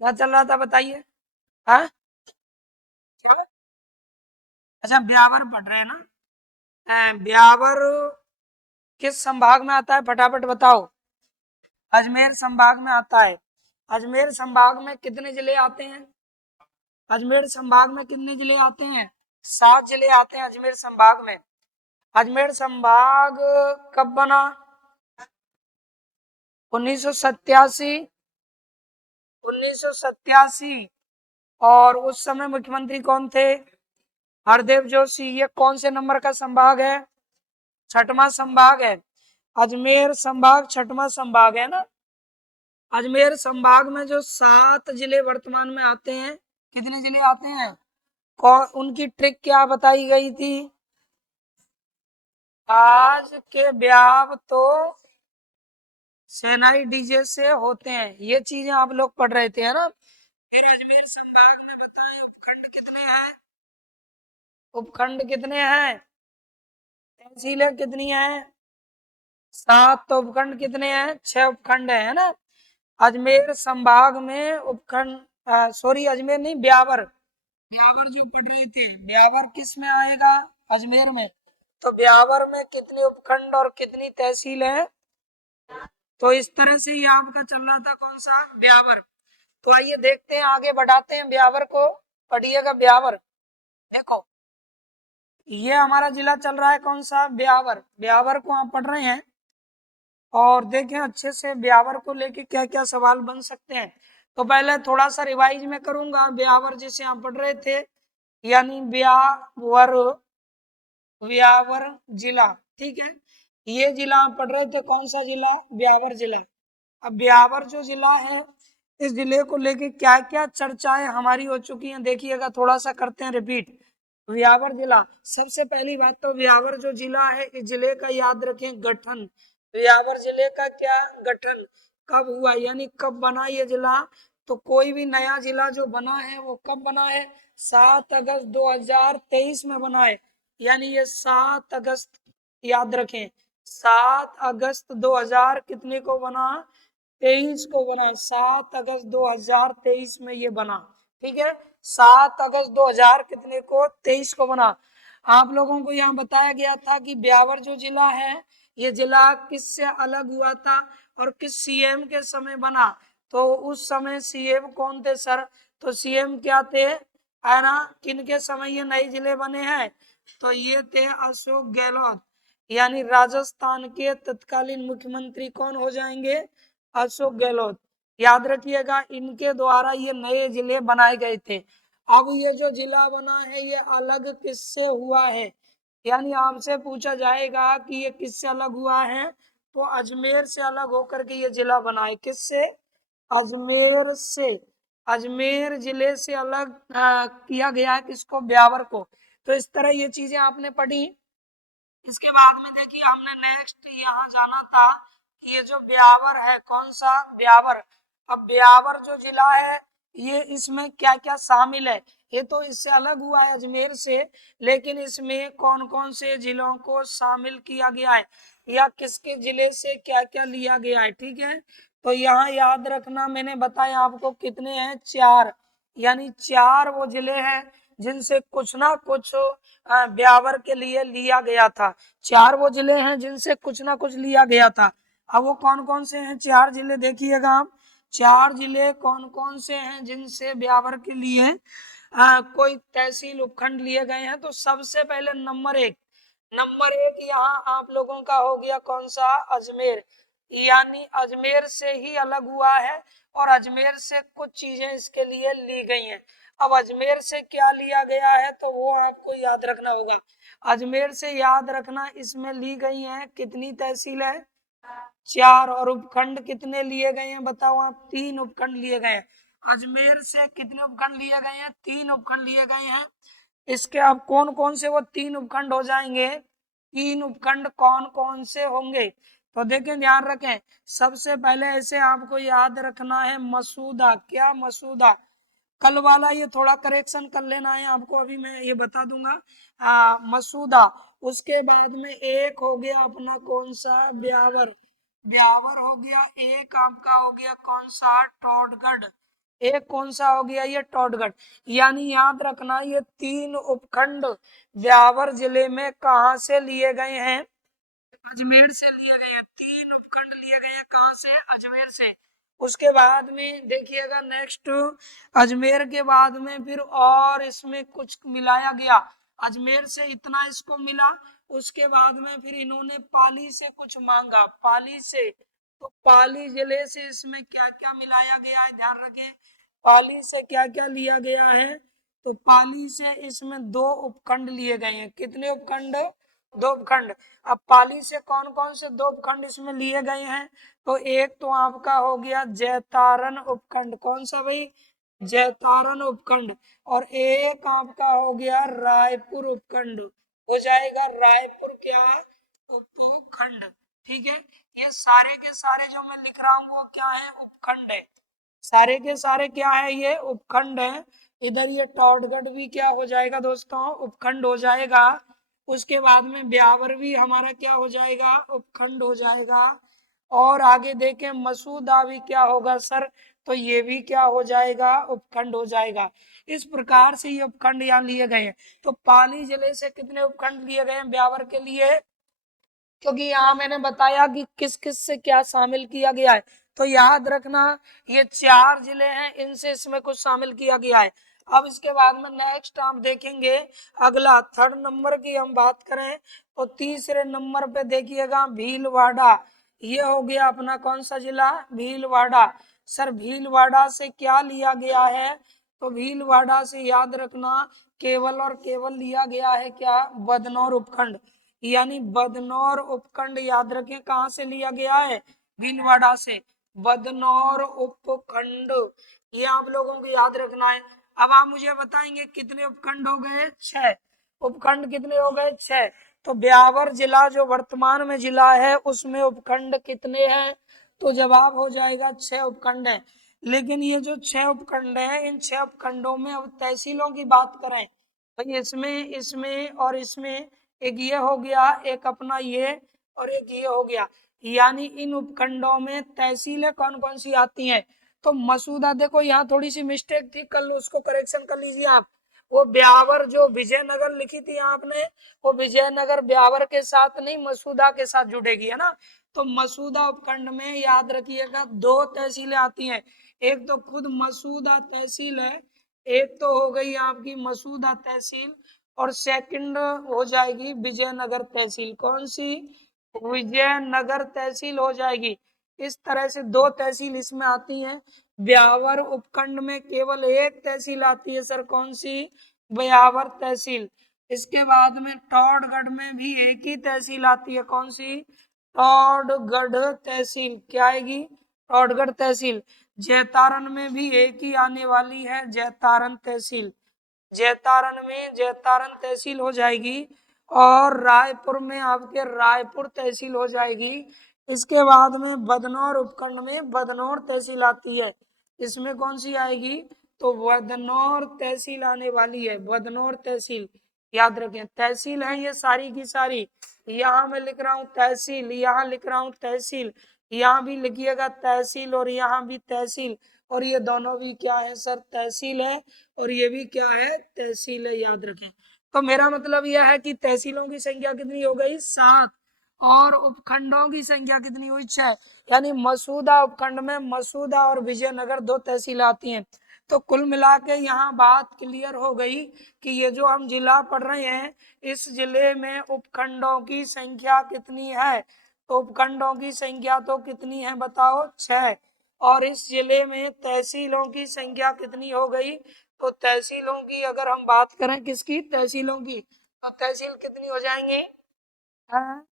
क्या चल रहा था बताइए। हाँ, क्या? अच्छा, ब्यावर पढ़ रहे हैं ना। ब्यावर किस संभाग में आता है, फटाफट बताओ। अजमेर संभाग में आता है। अजमेर संभाग में कितने जिले आते हैं? अजमेर संभाग में कितने जिले आते हैं? 7 जिले आते हैं अजमेर संभाग में। अजमेर संभाग कब बना? 1987। 1987। और उस समय मुख्यमंत्री कौन थे? हरदेव जोशी। ये कौन से नंबर का संभाग है? छठवां संभाग है। अजमेर संभाग छठवां संभाग है ना। अजमेर संभाग में जो 7 जिले वर्तमान में आते हैं, कितने जिले आते हैं? कौन, उनकी ट्रिक क्या बताई गई थी? आज के ब्याह तो सेनाई डीजे से होते हैं, ये चीजें आप लोग पढ़ रहे थे है ना। फिर अजमेर संभाग में बताएं उपखंड कितने हैं? उपखंड कितने हैं? तहसीलें कितनी हैं? 7। तो उपखंड कितने हैं? 6 उपखंड है ना। अजमेर संभाग में उपखंड, सॉरी अजमेर नहीं, ब्यावर। ब्यावर जो पढ़ रहे थे, ब्यावर किस में आएगा? अजमेर में। तो ब्यावर में कितने उपखंड और कितनी तहसील है? तो इस तरह से ये आपका चल रहा था कौन सा? ब्यावर। तो आइए देखते हैं, आगे बढ़ाते हैं ब्यावर को। पढ़िएगा ब्यावर। देखो, ये हमारा जिला चल रहा है कौन सा? ब्यावर। ब्यावर को आप पढ़ रहे हैं और देखें अच्छे से ब्यावर को लेके क्या क्या सवाल बन सकते हैं। तो पहले थोड़ा सा रिवाइज में करूंगा ब्यावर जिसे आप पढ़ रहे थे, यानी ब्यावर। ब्यावर जिला, ठीक है। ये जिला आप पढ़ रहे थे कौन सा जिला? ब्यावर जिला। अब ब्यावर जो जिला है, इस जिले को लेके क्या क्या चर्चाएं हमारी हो चुकी हैं, देखिएगा थोड़ा सा करते हैं रिपीट। ब्यावर जिला, सबसे पहली बात तो ब्यावर जो जिला है, इस जिले का याद रखें गठन। ब्यावर जिले का क्या गठन कब हुआ, यानी कब बना ये जिला? तो कोई भी नया जिला जो बना है वो कब बना है? 7 अगस्त 2023 में बना है। यानी ये 7 अगस्त, याद रखें, 7 अगस्त 2000 कितने को बना? 23 को बना। 7 अगस्त 2023 में ये बना, ठीक है। 7 अगस्त 2000 कितने को? 23 को बना। आप लोगों को यहाँ बताया गया था कि ब्यावर जो जिला है, ये जिला किससे अलग हुआ था और किस सीएम के समय बना? तो उस समय सीएम कौन थे सर? तो सीएम क्या थे, है ना, किनके समय ये नए जिले बने हैं? तो ये थे अशोक गहलोत। यानी राजस्थान के तत्कालीन मुख्यमंत्री कौन हो जाएंगे? अशोक गहलोत। याद रखिएगा, इनके द्वारा ये नए जिले बनाए गए थे। अब ये जो जिला बना है ये अलग किससे हुआ है? यानी आपसे पूछा जाएगा कि ये किससे अलग हुआ है, तो अजमेर से अलग होकर के ये जिला बना है। किससे? अजमेर से। अजमेर जिले से अलग किया गया है किसको? ब्यावर को। तो इस तरह ये चीजें आपने पढ़ी। इसके बाद में देखिए, हमने नेक्स्ट यहाँ जाना था कि ये जो ब्यावर है कौन सा? ब्यावर। अब ब्यावर जो जिला है, ये इसमें क्या क्या शामिल है? ये तो इससे अलग हुआ है अजमेर से, लेकिन इसमें कौन कौन से जिलों को शामिल किया गया है या किसके जिले से क्या क्या लिया गया है, ठीक है। तो यहाँ याद रखना, मैंने बताया आपको कितने हैं? 4। यानी 4 वो जिले हैं जिनसे कुछ ना कुछ ब्यावर के लिए लिया गया था। 4 वो जिले हैं जिनसे कुछ ना कुछ लिया गया था। अब वो कौन कौन से हैं 4 जिले, देखिएगा आप। 4 जिले कौन कौन से हैं जिनसे ब्यावर के लिए कोई तहसील उपखंड लिए गए हैं? तो सबसे पहले नंबर 1 यहाँ आप लोगों का हो गया कौन सा? अजमेर। यानी अजमेर से ही अलग हुआ है और अजमेर से कुछ चीजें इसके लिए ली गई हैं। अब अजमेर से क्या लिया गया है तो वो आपको याद रखना होगा। अजमेर से याद रखना, इसमें ली गई हैं कितनी तहसील है? 4। और उपखंड कितने लिए गए हैं बताओ आप? 3 उपखंड लिए गए हैं। अजमेर से कितने उपखंड लिए गए हैं? 3 उपखंड लिए गए हैं। इसके अब कौन कौन से वो 3 उपखंड हो जाएंगे? 3 उपखंड कौन कौन से होंगे? तो देखें, ध्यान रखें, सबसे पहले ऐसे आपको याद रखना है मसूदा। क्या? मसूदा। कल वाला ये थोड़ा करेक्शन कर लेना है आपको, अभी मैं ये बता दूंगा। मसूदा। उसके बाद में एक हो गया अपना कौन सा? ब्यावर। ब्यावर हो गया। एक आपका हो गया कौन सा? टोटगढ़। एक कौन सा हो गया, ये टॉडगढ़। यानी याद रखना ये 3 उपखंड ब्यावर जिले में कहाँ से लिए गए हैं, अजमेर से लिए गए हैं। 3 उपखंड लिए गए हैं कहाँ से, अजमेर से। उसके बाद में देखिएगा नेक्स्ट, अजमेर के बाद में फिर और इसमें कुछ मिलाया गया, अजमेर से इतना इसको मिला। उसके बाद में फिर इन्होंने पाली से कुछ मांगा, पाली से, तो पाली जिले से इसमें क्या क्या मिलाया गया है, ध्यान रखें। पाली से क्या क्या लिया गया है, तो पाली से इसमें 2 उपखंड लिए गए हैं। कितने उपखंड, 2 उपखंड। अब पाली से कौन कौन से 2 उपखंड इसमें लिए गए हैं, तो एक तो आपका हो गया जैतारण उपखंड, कौन सा भाई, जैतारण उपखंड। और एक आपका हो गया रायपुर उपखंड, हो जाएगा रायपुर क्या, उपखंड। ठीक है, ये सारे के सारे जो मैं लिख रहा हूँ वो क्या है, उपखंड है। सारे के सारे क्या है, ये उपखंड है। इधर ये टॉडगढ़ भी क्या हो जाएगा दोस्तों, उपखंड हो जाएगा। उसके बाद में ब्यावर भी हमारा क्या हो जाएगा, उपखंड हो जाएगा। और आगे देखें मसूदा भी क्या होगा सर, तो ये भी क्या हो जाएगा, उपखंड हो जाएगा। इस प्रकार से ये उपखंड यहाँ लिए गए हैं। तो पाली जिले से कितने उपखंड लिए गए हैं ब्यावर के लिए, क्योंकि यहाँ मैंने बताया कि किस किस से क्या शामिल किया गया है। तो याद रखना ये 4 जिले हैं, इनसे इसमें कुछ शामिल किया गया है। अब इसके बाद में नेक्स्ट आप देखेंगे, अगला 3rd नंबर की हम बात करें तो तीसरे नंबर पे देखिएगा भीलवाड़ा। ये हो गया अपना कौन सा जिला, भीलवाड़ा। सर भीलवाड़ा से क्या लिया गया है, तो भीलवाड़ा से याद रखना केवल और केवल लिया गया है क्या, बदनौर उपखंड। यानी बदनौर उपखंड याद रखें कहाँ से लिया गया है, भीलवाड़ा से, बदनौर उपखंड। ये आप लोगों को याद रखना है। अब आप मुझे बताएंगे कितने उपखंड हो गए, 6 उपखंड। कितने हो गए, 6। तो ब्यावर जिला जो वर्तमान में जिला है उसमें उपखंड कितने हैं, तो जवाब हो जाएगा 6 उपखंड है। लेकिन ये जो 6 उपखंड है, इन 6 उपखंडों में अब तहसीलों की बात करें तो इसमें इसमें और इसमें एक ये हो गया, एक अपना ये, और एक ये हो गया। यानी इन उपखंडों में तहसीलें कौन कौन सी आती हैं, तो मसूदा देखो यहाँ थोड़ी सी मिस्टेक थी, कल उसको करेक्शन कर लीजिए आप। वो ब्यावर जो विजयनगर लिखी थी आपने, वो विजयनगर ब्यावर के साथ नहीं मसूदा के साथ जुड़ेगी, है ना। तो मसूदा उपखंड में याद रखिएगा 2 तहसीलें आती हैं, एक तो खुद मसूदा तहसील है, एक तो हो गई आपकी मसूदा तहसील, और सेकंड हो जाएगी विजयनगर तहसील। कौन सी, विजयनगर तहसील हो जाएगी। इस तरह से 2 तहसील इसमें आती हैं। ब्यावर उपखंड में केवल एक तहसील आती है सर, कौन सी, ब्यावर तहसील। इसके बाद में टॉडगढ़ में भी एक ही तहसील आती है, कौन सी, टॉडगढ़ तहसील। क्या आएगी, टॉडगढ़ तहसील। जैतारण में भी एक ही आने वाली है, जैतारण तहसील। जैतारण में जैतारण तहसील हो जाएगी, और रायपुर में आपके रायपुर तहसील हो जाएगी। इसके बाद में बदनौर उपखंड में बदनौर तहसील आती है, इसमें कौन सी आएगी, तो बदनौर तहसील आने वाली है, बदनौर तहसील। याद रखें तहसील है ये सारी की सारी, यहाँ मैं लिख रहा हूँ तहसील, यहाँ लिख रहा हूँ तहसील, यहाँ भी लिखिएगा तहसील, और यहाँ भी तहसील, और ये दोनों भी क्या है सर, तहसील है, और ये भी क्या है, तहसील है, याद रखें। तो मेरा मतलब यह है कि तहसीलों की संख्या कितनी हो गई, 7, और उपखंडों की संख्या कितनी हुई, 6। यानी मसूदा उपखंड में मसूदा और विजयनगर 2 तहसील आती हैं। तो कुल मिला के यहाँ बात क्लियर हो गई कि ये जो हम जिला पढ़ रहे हैं, इस जिले में उपखंडों की संख्या कितनी है, तो उपखंडों की संख्या तो कितनी है बताओ, 6। और इस जिले में तहसीलों की संख्या कितनी हो गई, तो तहसीलों की अगर हम बात करें, किसकी, तहसीलों की, तो तहसील कितनी हो जाएंगे,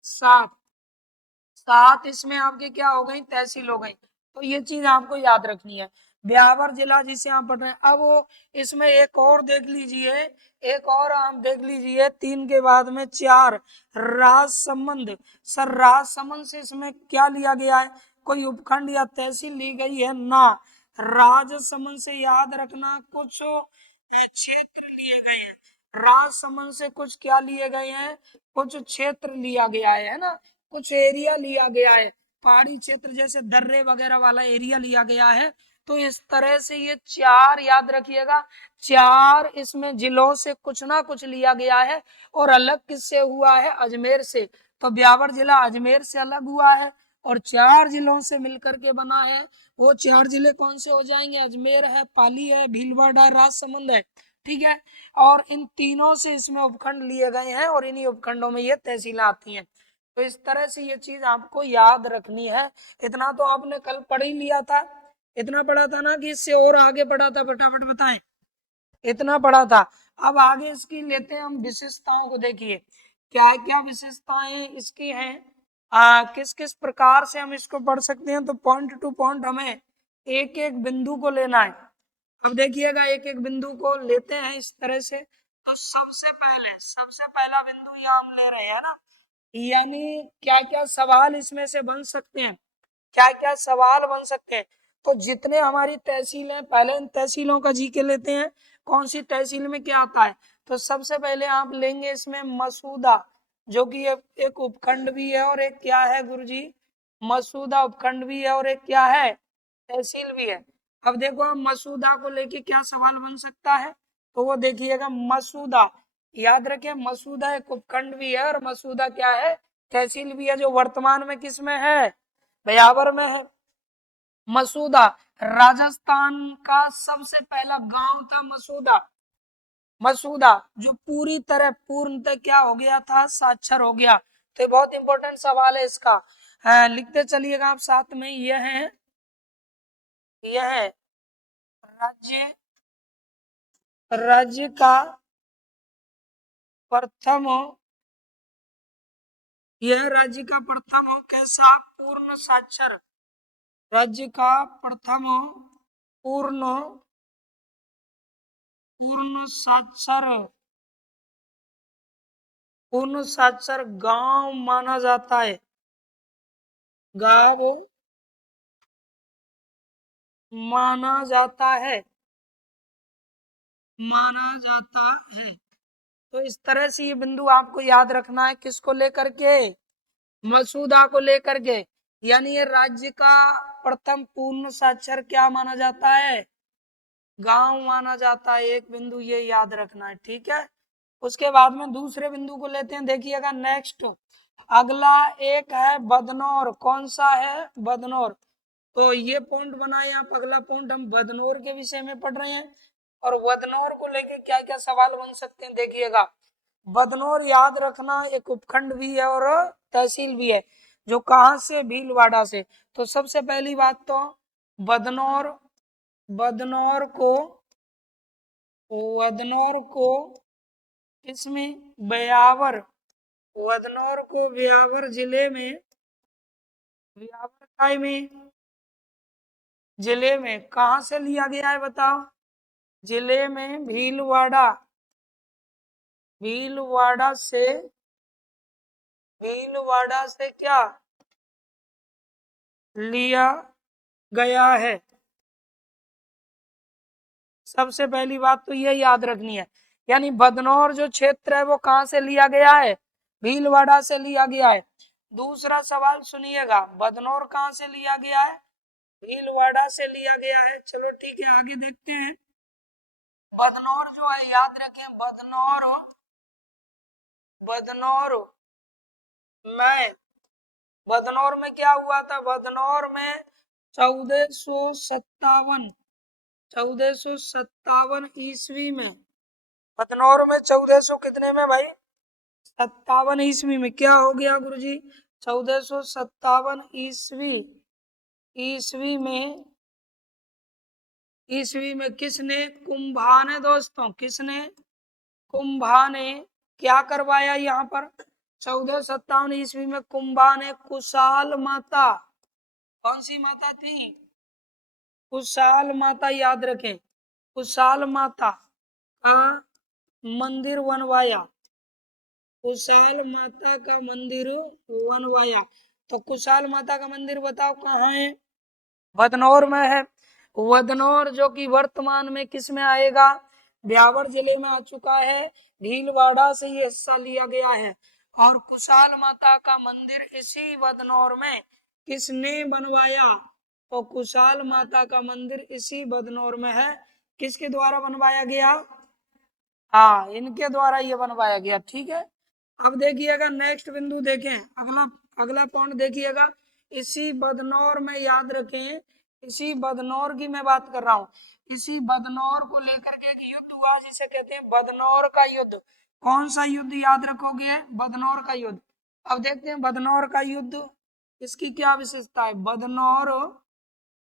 7। 7 इसमें आपके क्या हो गई, तहसील हो गई। तो ये चीज आपको याद रखनी है। ब्यावर जिला जिसे आप पढ़ रहे हैं, अब वो इसमें एक और देख लीजिए, एक और आप देख लीजिए, 3 के बाद में 4, राजसमंद। सर राजसमंद से इसमें क्या लिया गया है, कोई उपखंड या तहसील ली गई है ना। राजसमंद से याद रखना कुछ क्षेत्र लिए गए हैं, राजसमंद से कुछ क्या लिए गए हैं, कुछ क्षेत्र लिया गया है ना, कुछ एरिया लिया गया है, पहाड़ी क्षेत्र जैसे दर्रे वगैरह वाला एरिया लिया गया है। तो इस तरह से ये चार याद रखिएगा, चार इसमें जिलों से कुछ ना कुछ लिया गया है और अलग किससे हुआ है, अजमेर से। तो ब्यावर जिला अजमेर से अलग हुआ है और चार जिलों से मिलकर के बना है। वो चार जिले कौन से हो जाएंगे, अजमेर है, पाली है, भीलवाड़ा, राजसमंद है, ठीक है। और इन तीनों से इसमें उपखंड लिए गए हैं और इन्हीं उपखंडों में ये तहसीलें आती हैं। तो इस तरह से ये चीज आपको याद रखनी है। इतना तो आपने कल पढ़ ही लिया था, इतना पढ़ा था ना कि इससे और आगे पढ़ा था, फटाफट बताएं, इतना पढ़ा था। अब आगे इसकी लेते हैं हम विशेषताओं को। देखिए क्या क्या विशेषताएं इसकी हैं, किस किस प्रकार से हम इसको पढ़ सकते हैं। तो पॉइंट टू पॉइंट हमें एक एक बिंदु को लेना है। अब देखिएगा एक एक बिंदु को लेते हैं इस तरह से। तो सबसे पहला बिंदु यहाँ हम ले रहे हैं ना, यानी क्या क्या सवाल इसमें से बन सकते हैं, क्या क्या सवाल बन सकते हैं। तो जितने हमारी तहसील हैं, पहले इन तहसीलों का जीके लेते हैं, कौन सी तहसील में क्या आता है। तो सबसे पहले आप लेंगे इसमें मसूदा, जो कि एक उपखंड भी है और एक क्या है गुरुजी, मसूदा उपखंड भी है और एक क्या है, तहसील भी है। अब देखो आप मसूदा को लेके क्या सवाल बन सकता है, तो वो देखिएगा मसूदा, याद रखें मसूदा एक उपखंड भी है और मसूदा क्या है, तहसील भी है, जो वर्तमान में किस में है, ब्यावर में है। मसूदा राजस्थान का सबसे पहला गांव था मसूदा। मसूदा जो पूरी तरह पूर्णतः क्या हो गया था, साक्षर हो गया। तो ये बहुत इंपॉर्टेंट सवाल है इसका, लिखते चलिएगा आप साथ में। यह राज्य राज्य का प्रथम हो, यह राज्य का प्रथम हो कैसा, पूर्ण साक्षर, राज्य का प्रथम हो पूर्ण पूर्ण साक्षर पूर्ण साक्षर गांव माना जाता है, गांव माना जाता है, माना जाता है। तो इस तरह से ये बिंदु आपको याद रखना है, किसको लेकर के, मसूदा को लेकर के। यानी ये राज्य का प्रथम पूर्ण साक्षर क्या माना जाता है, गांव माना जाता है। एक बिंदु ये याद रखना है, ठीक है। उसके बाद में दूसरे बिंदु को लेते हैं, देखिएगा नेक्स्ट अगला एक है बदनौर। कौन सा है, बदनौर। तो ये पॉइंट बनाए आप, अगला पॉइंट हम बदनौर के विषय में पढ़ रहे हैं और बदनौर को लेके क्या क्या सवाल बन सकते हैं। देखिएगा बदनौर याद रखना एक उपखंड भी है और तहसील भी है, जो कहाँ से, भीलवाड़ा से। तो सबसे पहली बात तो बदनौर बदनौर को इसमें ब्यावर, बदनौर को ब्यावर जिले में, ब्यावर में जिले में कहा से लिया गया है बताओ, जिले में भीलवाड़ा, भीलवाड़ा से, भीलवाड़ा से क्या लिया गया है। सबसे पहली बात तो ये याद रखनी है, यानी बदनौर जो क्षेत्र है वो कहाँ से लिया गया है, भीलवाड़ा से लिया गया है। दूसरा सवाल सुनिएगा, बदनौर कहाँ से लिया गया है, भीलवाड़ा से लिया गया है। चलो ठीक है आगे देखते हैं। बदनौर जो है याद रखें, बदनौर में बदनौर में क्या हुआ था, बदनौर में 1457 ईस्वी में, बदनौर में 1400 कितने में भाई, 57 ईस्वी में क्या हो गया गुरुजी, 1457 ईस्वी में किसने, कुंभा ने, दोस्तों किसने, कुंभा ने क्या करवाया यहाँ पर, 1457 ईस्वी में कुंभा ने कुशाल माता, कौन सी माता थी, कुशाल माता, याद रखें कुशाल माता का मंदिर बनवाया, कुशाल माता का मंदिर बनवाया। तो कुशाल माता का मंदिर बताओ कहाँ है, बदनौर में है। बदनौर जो कि वर्तमान में किस में आएगा, ब्यावर जिले में आ चुका है, भीलवाड़ा से ये हिस्सा लिया गया है। और कुशाल माता का मंदिर इसी बदनौर में किसने बनवाया, तो कुशाल माता का मंदिर इसी बदनौर में है। किसके द्वारा बनवाया गया? हाँ, इनके द्वारा ये बनवाया गया। ठीक है, अब देखिएगा नेक्स्ट बिंदु देखें, अगला अगला पॉइंट देखिएगा। इसी बदनौर में, याद रखें, इसी बदनौर की मैं बात कर रहा हूँ। इसी बदनौर को लेकर के एक युद्ध हुआ जिसे कहते हैं बदनौर का युद्ध। कौन सा युद्ध याद रखोगे? बदनौर का युद्ध। अब देखते हैं बदनौर का युद्ध, इसकी क्या विशेषता है। बदनौर,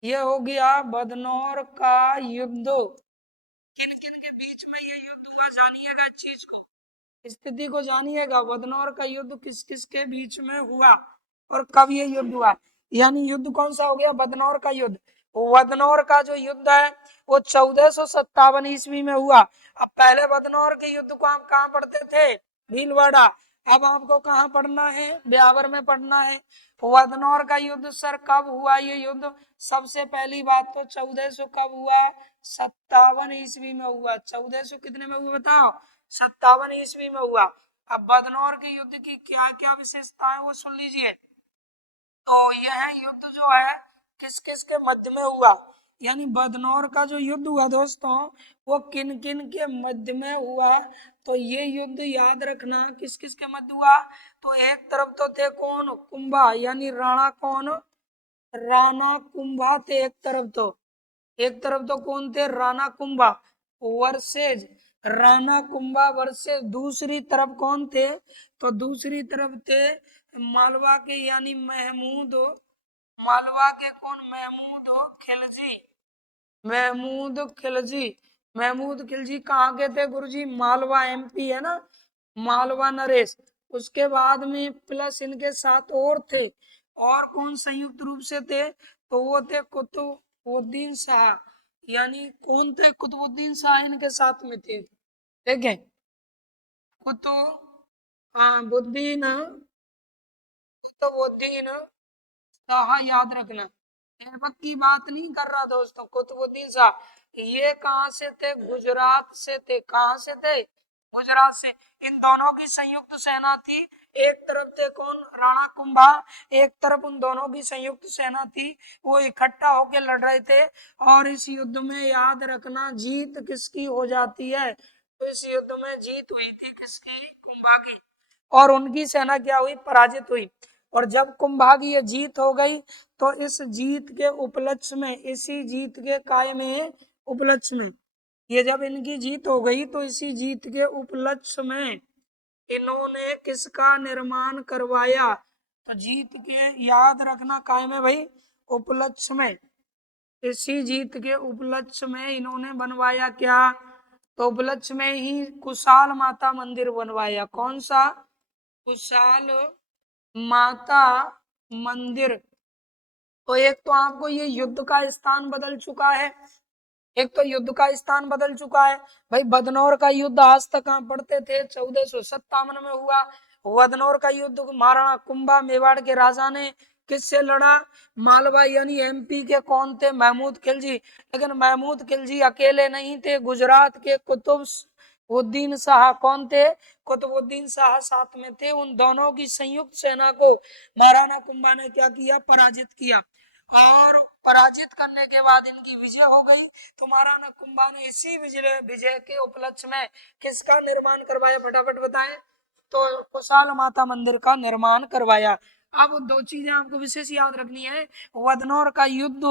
ये हो गया बदनौर का युद्ध। किन किन के बीच में ये युद्ध हुआ, जानिएगा इस चीज को, स्थिति को जानिएगा। बदनौर का युद्ध किस किस के बीच में हुआ और कब ये युद्ध हुआ। यानी युद्ध कौन सा हो गया? बदनौर का युद्ध। बदनौर का जो युद्ध है वो 1457 ईस्वी में हुआ। अब पहले बदनौर के युद्ध को आप कहाँ पढ़ते थे? भीलवाड़ा। अब आपको कहाँ पढ़ना है? ब्यावर में पढ़ना है। बदनौर का युद्ध सर कब हुआ? ये युद्ध सबसे पहली बात तो 1400 कब हुआ? 57 ईस्वी में हुआ। 1400 कितने में हुआ बताओ? 57 ईस्वी में हुआ। अब बदनौर के युद्ध की क्या क्या विशेषता है वो सुन लीजिए। तो यह युद्ध जो है किस किस के मध्य में हुआ, यानी बदनौर का जो युद्ध हुआ दोस्तों वो किन किन के मध्य में हुआ। तो ये युद्ध याद रखना किस किस के मध्य हुआ। तो एक तरफ तो थे कौन? कुंभा, यानी राणा कौन? राणा कुंभा थे एक तरफ तो। एक तरफ तो कौन थे? Rana Kumbha versus Rana Kumbha versus. दूसरी तरफ कौन थे? तो दूसरी तरफ थे मालवा के, यानी महमूद। मालवा के कौन? महमूद खिलजी। महमूद खिलजी। महमूद खिलजी कहाँ के थे गुरुजी? मालवा, एमपी है ना, मालवा नरेश। उसके बाद में प्लस इनके साथ और थे। और कौन संयुक्त रूप से थे? तो वो थे कुतुबुद्दीन शाह। यानी कौन थे? कुतुबुद्दीन शाह इनके साथ में थे। देखें, कुतुबुद्दीन कुतुबुद्दीन शाह, याद रखना। ऐबक की बात नहीं कर रहा दोस्तों, कुतुबुद्दीन शाह। ये कहाँ से थे? गुजरात से थे। कहाँ से थे? गुजरात से। इन दोनों की संयुक्त सेना थी। एक तरफ थे कौन? राणा कुंभा। एक तरफ उन दोनों की संयुक्त सेना थी, वो इकट्ठा होकर लड़ रहे थे। और इस युद्ध में याद रखना जीत किसकी हो जाती है? तो इस युद्ध में जीत हुई थी किसकी? कुंभा की। और उनकी सेना क्या हुई? पराजित हुई। और जब कुंभा की ये जीत हो गई तो इस जीत के उपलक्ष्य में, इसी जीत के कायम में उपलक्ष्य में, ये जब इनकी जीत हो गई तो इसी जीत के उपलक्ष्य में इन्होंने किसका निर्माण करवाया? तो जीत के, याद रखना कायम है भाई, उपलक्ष्य में। इसी जीत के उपलक्ष्य में इन्होंने बनवाया क्या? तो उपलक्ष्य में ही कुशाल माता मंदिर बनवाया। कौन सा? कुशाल माता मंदिर। तो एक तो आपको ये युद्ध का स्थान बदल चुका है, एक तो युद्ध का स्थान बदल चुका है भाई। बदनौर का युद्ध आज तक आप पढ़ते थे 1457 में हुआ। बदनौर का युद्ध महाराणा कुंभा मेवाड़ के राजा ने किससे लड़ा? मालवा, यानी एमपी के कौन थे? महमूद खिलजी। लेकिन महमूद खिलजी अकेले नहीं थे, गुजरात के कुतुबुद्दीन शाह कौन थे? कुतुबुद्दीन शाह साथ में थे। उन दोनों की संयुक्त सेना को महाराणा कुंभा ने क्या किया? पराजित किया। और पराजित करने के बाद इनकी विजय हो गई। तो महाराणा कुंभा ने इसी विजय के उपलक्ष्य में किसका निर्माण करवाया? फटाफट बताएं। तो कुशाल माता मंदिर का निर्माण करवाया। अब दो चीजें आपको विशेष याद रखनी है। वदनौर का युद्ध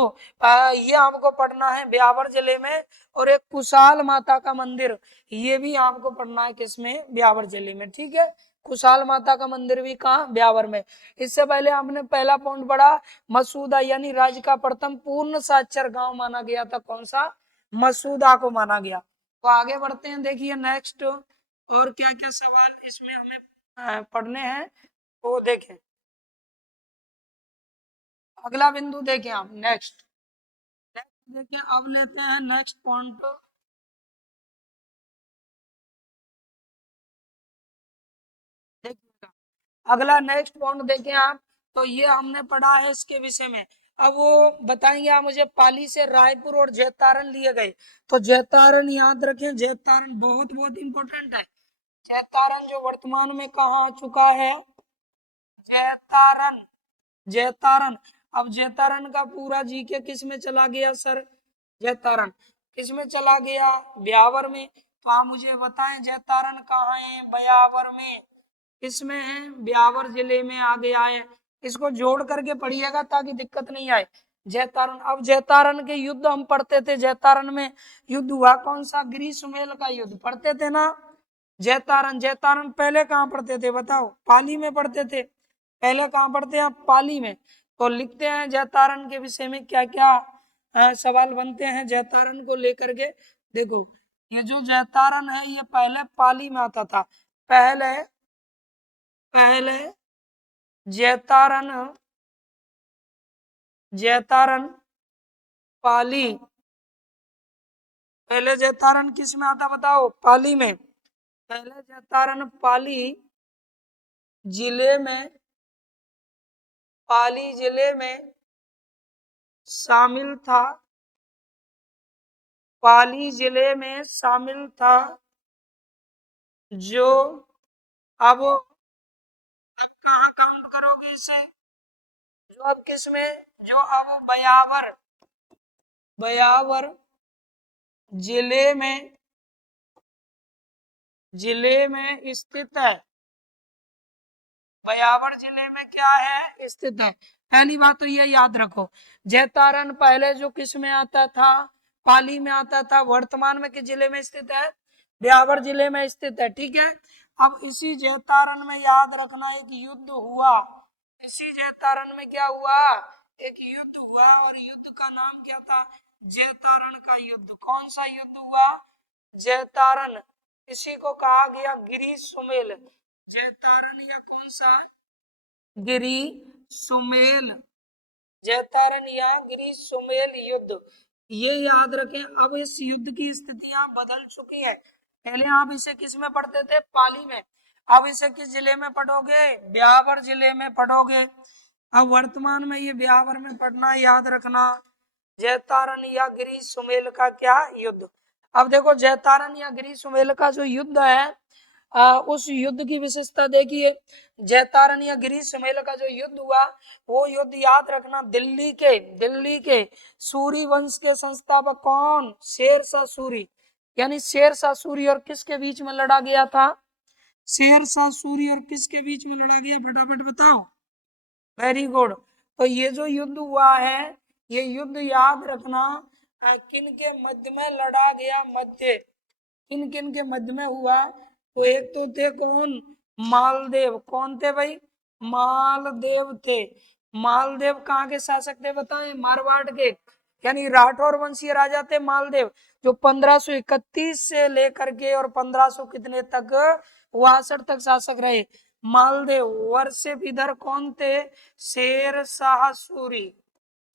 ये आपको पढ़ना है ब्यावर जिले में, और एक कुशाल माता का मंदिर ये भी आपको पढ़ना है किसमें? ब्यावर जिले में। ठीक है, कुशाल माता का मंदिर भी कहाँ? ब्यावर में। इससे पहले आपने पहला पॉइंट पढ़ा, मसूदा, यानी राज्य का प्रथम पूर्ण साक्षर गांव माना गया था। कौन सा? मसूदा को माना गया। तो आगे बढ़ते हैं, देखिए नेक्स्ट और क्या क्या सवाल इसमें हमें पढ़ने हैं वो देखें। अगला बिंदु देखें आप, नेक्स्ट नेक्स्ट देखें। अब लेते हैं नेक्स्ट पॉइंट। देखिएगा, अगला नेक्स्ट पॉइंट देखें आप। तो ये हमने पढ़ा है इसके विषय में। अब वो बताएंगे आप मुझे, पाली से रायपुर और जैतारण लिए गए। तो जैतारण याद रखें, जैतारण बहुत बहुत इंपॉर्टेंट है। जैतारण जो वर्तमान में कहाँ आ चुका है? जैतारण, जैतारण अब जैतारण का पूरा जीके किस में चला गया सर? जैतारण किस में चला गया? ब्यावर में। तो आप मुझे बताएं जैतारण कहाँ है? ब्यावर में। किसमें है? ब्यावर जिले में आ गया है। इसको जोड़ करके पढ़िएगा ताकि दिक्कत नहीं आए। जैतारण, अब जैतारण के युद्ध हम पढ़ते थे। जैतारण में युद्ध हुआ कौन सा? गिरी सुमेल का युद्ध पढ़ते थे ना। जैतारण, जैतारण पहले कहाँ पढ़ते थे बताओ? पाली में पढ़ते थे। पहले कहाँ पढ़ते हैं? पाली में। तो लिखते हैं जैतारण के विषय में क्या क्या सवाल बनते हैं जैतारण को लेकर के। देखो ये जो जैतारण है ये पहले पाली में आता था। पहले पहले जैतारण, जैतारण पाली, पहले जैतारण किस में आता बताओ? पाली में। पहले जैतारण पाली जिले में, पाली जिले में शामिल था। पाली जिले में शामिल था। जो अब कहाँ काउंट करोगे इसे? जो अब किस में? जो अब बयावर, बयावर जिले में, जिले में स्थित है। बयावर जिले में क्या है? स्थित है। पहली बात तो ये याद रखो, जैतारण पहले जो किस में आता था? पाली में आता था। वर्तमान में किस जिले में स्थित है? ब्यावर जिले में स्थित है। ठीक है। अब इसी जैतारण में याद रखना एक युद्ध हुआ। इसी जैतारण में क्या हुआ? एक युद्ध हुआ और युद्ध का नाम क्या था? जैतारण का युद्ध। कौन सा युद्ध हुआ? जैतारण। इसी को कहा गया गिरी सुमेल। जैतारण या कौन सा? गिरी सुमेल। जैतारण या गिरी सुमेल युद्ध, ये याद रखें। अब इस युद्ध की स्थितियां बदल चुकी है। पहले आप इसे किस में पढ़ते थे? पाली में। अब इसे किस जिले में पढ़ोगे? ब्यावर जिले में पढ़ोगे। अब वर्तमान में ये ब्यावर में पढ़ना, याद रखना जैतारण या गिरी सुमेल का क्या युद्ध। अब देखो जैतारण या गिरी सुमेल का जो युद्ध है उस युद्ध की विशेषता देखिए। जैतारण या गिरी सुमेल का जो युद्ध हुआ वो युद्ध याद रखना दिल्ली के सूरी वंश के संस्थापक कौन? शेरशाह सूरी। यानी शेरशाह सूरी और किसके बीच में लड़ा गया था? शेरशाह सूरी और किसके बीच में लड़ा गया? फटाफट बताओ। Very good. तो ये जो युद्ध हुआ है ये युद्ध याद रखना किन के मध्य में लड़ा गया? मध्य, किन किन के मध्य में हुआ? तो एक तो थे कौन? मालदेव। कौन थे भाई? मालदेव थे। मालदेव कहाँ के शासक थे बताएं? मारवाड़ के, यानी राठौर वंशीय राजा थे मालदेव, जो 1531 से लेकर के और 1500 कितने तक, 62 तक शासक रहे। मालदेव वर्षिप इधर कौन थे? शेर शाह सूरी।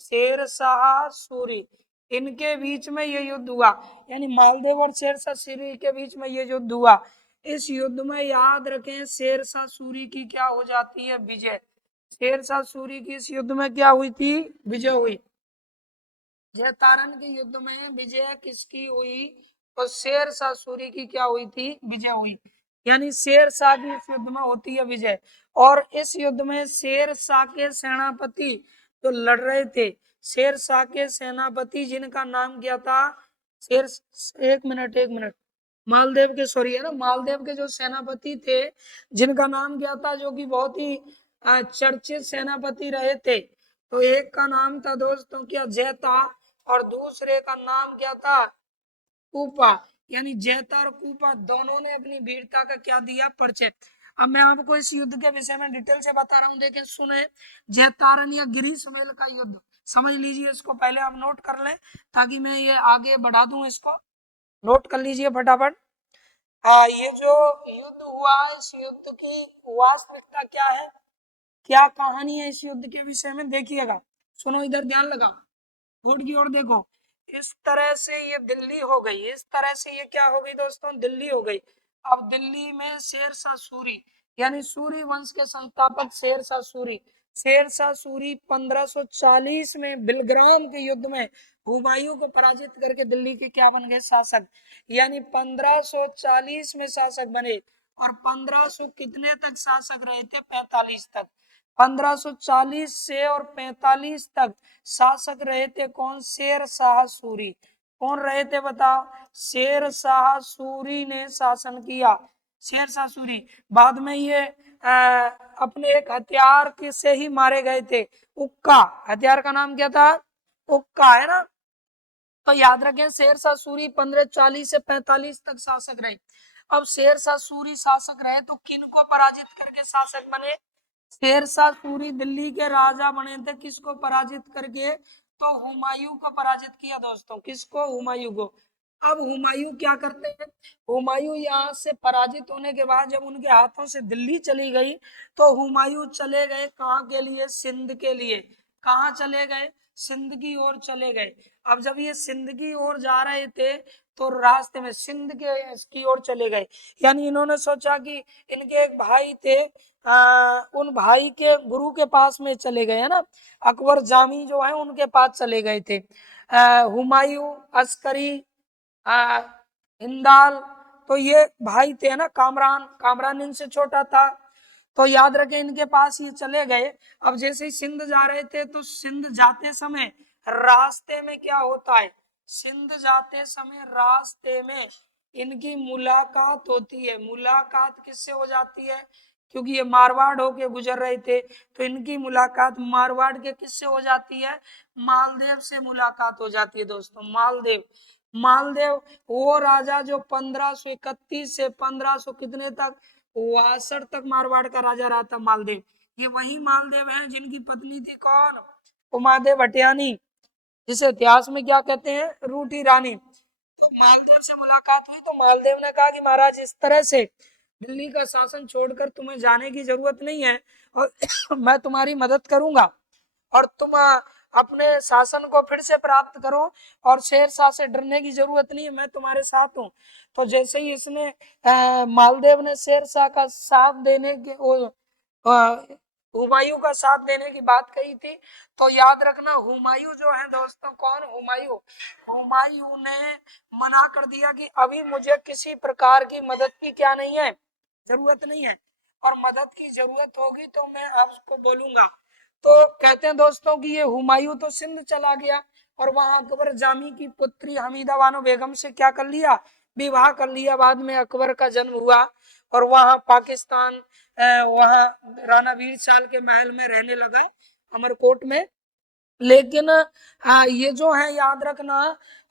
शेर शाह सूरी, इनके बीच में ये युद्ध हुआ। यानी मालदेव और शेरशाह सूरी के बीच में ये युद्ध हुआ। इस युद्ध में याद रखें शेरशाह सूरी की क्या हो जाती है? विजय। शेरशाह सूरी की इस युद्ध में क्या हुई थी? विजय हुई। जैतारण के युद्ध में विजय किसकी हुई? तो शेरशाह सूरी की क्या हुई थी? विजय हुई। यानी शेरशाह की इस युद्ध में होती है विजय। और इस युद्ध में शेरशाह के सेनापति जो लड़ रहे थे, शेरशाह के सेनापति जिनका नाम क्या था? शेर, एक मिनट, मालदेव के, सॉरी है ना, मालदेव के जो सेनापति थे जिनका नाम क्या था, जो कि बहुत ही चर्चित सेनापति रहे थे। तो एक का नाम था दोस्तों क्या? जैता, और दूसरे का नाम क्या था? कूपा। यानी जैता और कूपा दोनों ने अपनी वीरता का क्या दिया? परिचय। अब मैं आपको इस युद्ध के विषय में डिटेल से बता रहा हूँ, देखें सुने। जैतारण या गिरी सुमेल का युद्ध समझ लीजिए, इसको पहले आप नोट कर लें ताकि मैं ये आगे बढ़ा दूं। इसको नोट कर लीजिए फटाफट। ये जो युद्ध हुआ इस युद्ध की वास्तविकता क्या है, क्या कहानी है इस युद्ध के विषय में, देखिएगा। सुनो, इधर ध्यान लगाओ, बोर्ड की ओर देखो। इस तरह से ये दिल्ली हो गई, इस तरह से ये क्या हो गई दोस्तों? दिल्ली हो गई। अब दिल्ली में शेरशाह सूरी, यानी सूरी वंश के संस्थापक शेरशाह सूरी, शेरशाह सूरी 1540 में बिलग्राम के युद्ध में हुमायूं को पराजित करके दिल्ली के क्या बन गए? शासक। यानी 1540 में शासक बने और 1500 कितने तक शासक रहे थे? 45 तक। 1540 से और 45 तक शासक रहे थे कौन? शेर शाह सूरी। कौन रहे थे बताओ? शेर शाह सूरी ने शासन किया। शेर शाह सूरी बाद में ये अपने एक हथियार के से ही मारे गए थे, उक्का। हथियार का नाम क्या था? उक्का, है ना। तो याद रखें शेर शाह सूरी 1540 से 45 तक शासक रहे। अब शेर शाह सूरी शासक रहे तो किन को पराजित करके शासक बने? शेर शाह सूरी दिल्ली के राजा बने थे किसको पराजित करके? तो हुमायूं को पराजित किया दोस्तों। किसको? हुमायूं को। अब हुमायूं क्या करते हैं? हुमायूं यहाँ से पराजित होने के बाद जब उनके हाथों से दिल्ली चली गई तो हुमायूं चले गए कहाँ के लिए? सिंध के लिए। कहाँ चले गए? सिंध की ओर चले गए। अब जब ये सिंध की ओर जा रहे थे तो रास्ते में सिंध के की ओर चले गए, यानी इन्होंने सोचा कि इनके एक भाई थे, उन भाई के गुरु के पास में चले गए, है ना। अकबर जामी जो है उनके पास चले गए थे। हुमायूं, अस्करी, हिंदाल, तो ये भाई थे ना। कामरान, कामरान इनसे छोटा था। तो याद रखें इनके पास ये चले गए। अब जैसे ही सिंध जा रहे थे तो सिंध जाते समय रास्ते में क्या होता है? सिंध जाते समय रास्ते में इनकी मुलाकात होती है। मुलाकात किससे हो जाती है? क्योंकि ये मारवाड़ होके गुजर रहे थे तो इनकी मुलाकात मारवाड़ के किससे हो जाती है? मालदेव से मुलाकात हो जाती है दोस्तों। मालदेव, मालदेव वो राजा जो 1531 से 1500 कितने तक, 62 तक मारवाड़ का राजा रहा था मालदेव। ये वही मालदेव हैं जिनकी पत्नी थी कौन? उमादेव भटियानी, जिसे इतिहास में क्या कहते हैं? रूठी रानी। तो मालदेव से मुलाकात हुई तो मालदेव ने कहा कि महाराज इस तरह से दिल्ली का शासन छोड़कर तुम्हें जाने की जरूरत नहीं है और मैं तुम्हारी मदद करूंगा और तुम अपने शासन को फिर से प्राप्त करो और शेर शाह से डरने की जरूरत नहीं है, मैं तुम्हारे साथ हूँ। तो जैसे ही इसने मालदेव ने शेर शाह का साथ देने के हुमायूं का साथ देने की बात कही थी तो याद रखना हुमायूं जो है दोस्तों, कौन? हुमायूं। हुमायूं ने मना कर दिया कि अभी मुझे किसी प्रकार की मदद की क्या नहीं है? जरूरत नहीं है, और मदद की जरूरत होगी तो मैं आपको बोलूंगा। तो कहते हैं दोस्तों कि ये हुमायूं तो सिंध चला गया और वहां अकबर जामी की पुत्री हमीदा बानो बेगम से क्या कर लिया? विवाह कर लिया। बाद में अकबर का जन्म हुआ और वहां पाकिस्तान वहां राणा वीर साल के महल में रहने लगा, अमरकोट में। लेकिन ये जो है याद रखना,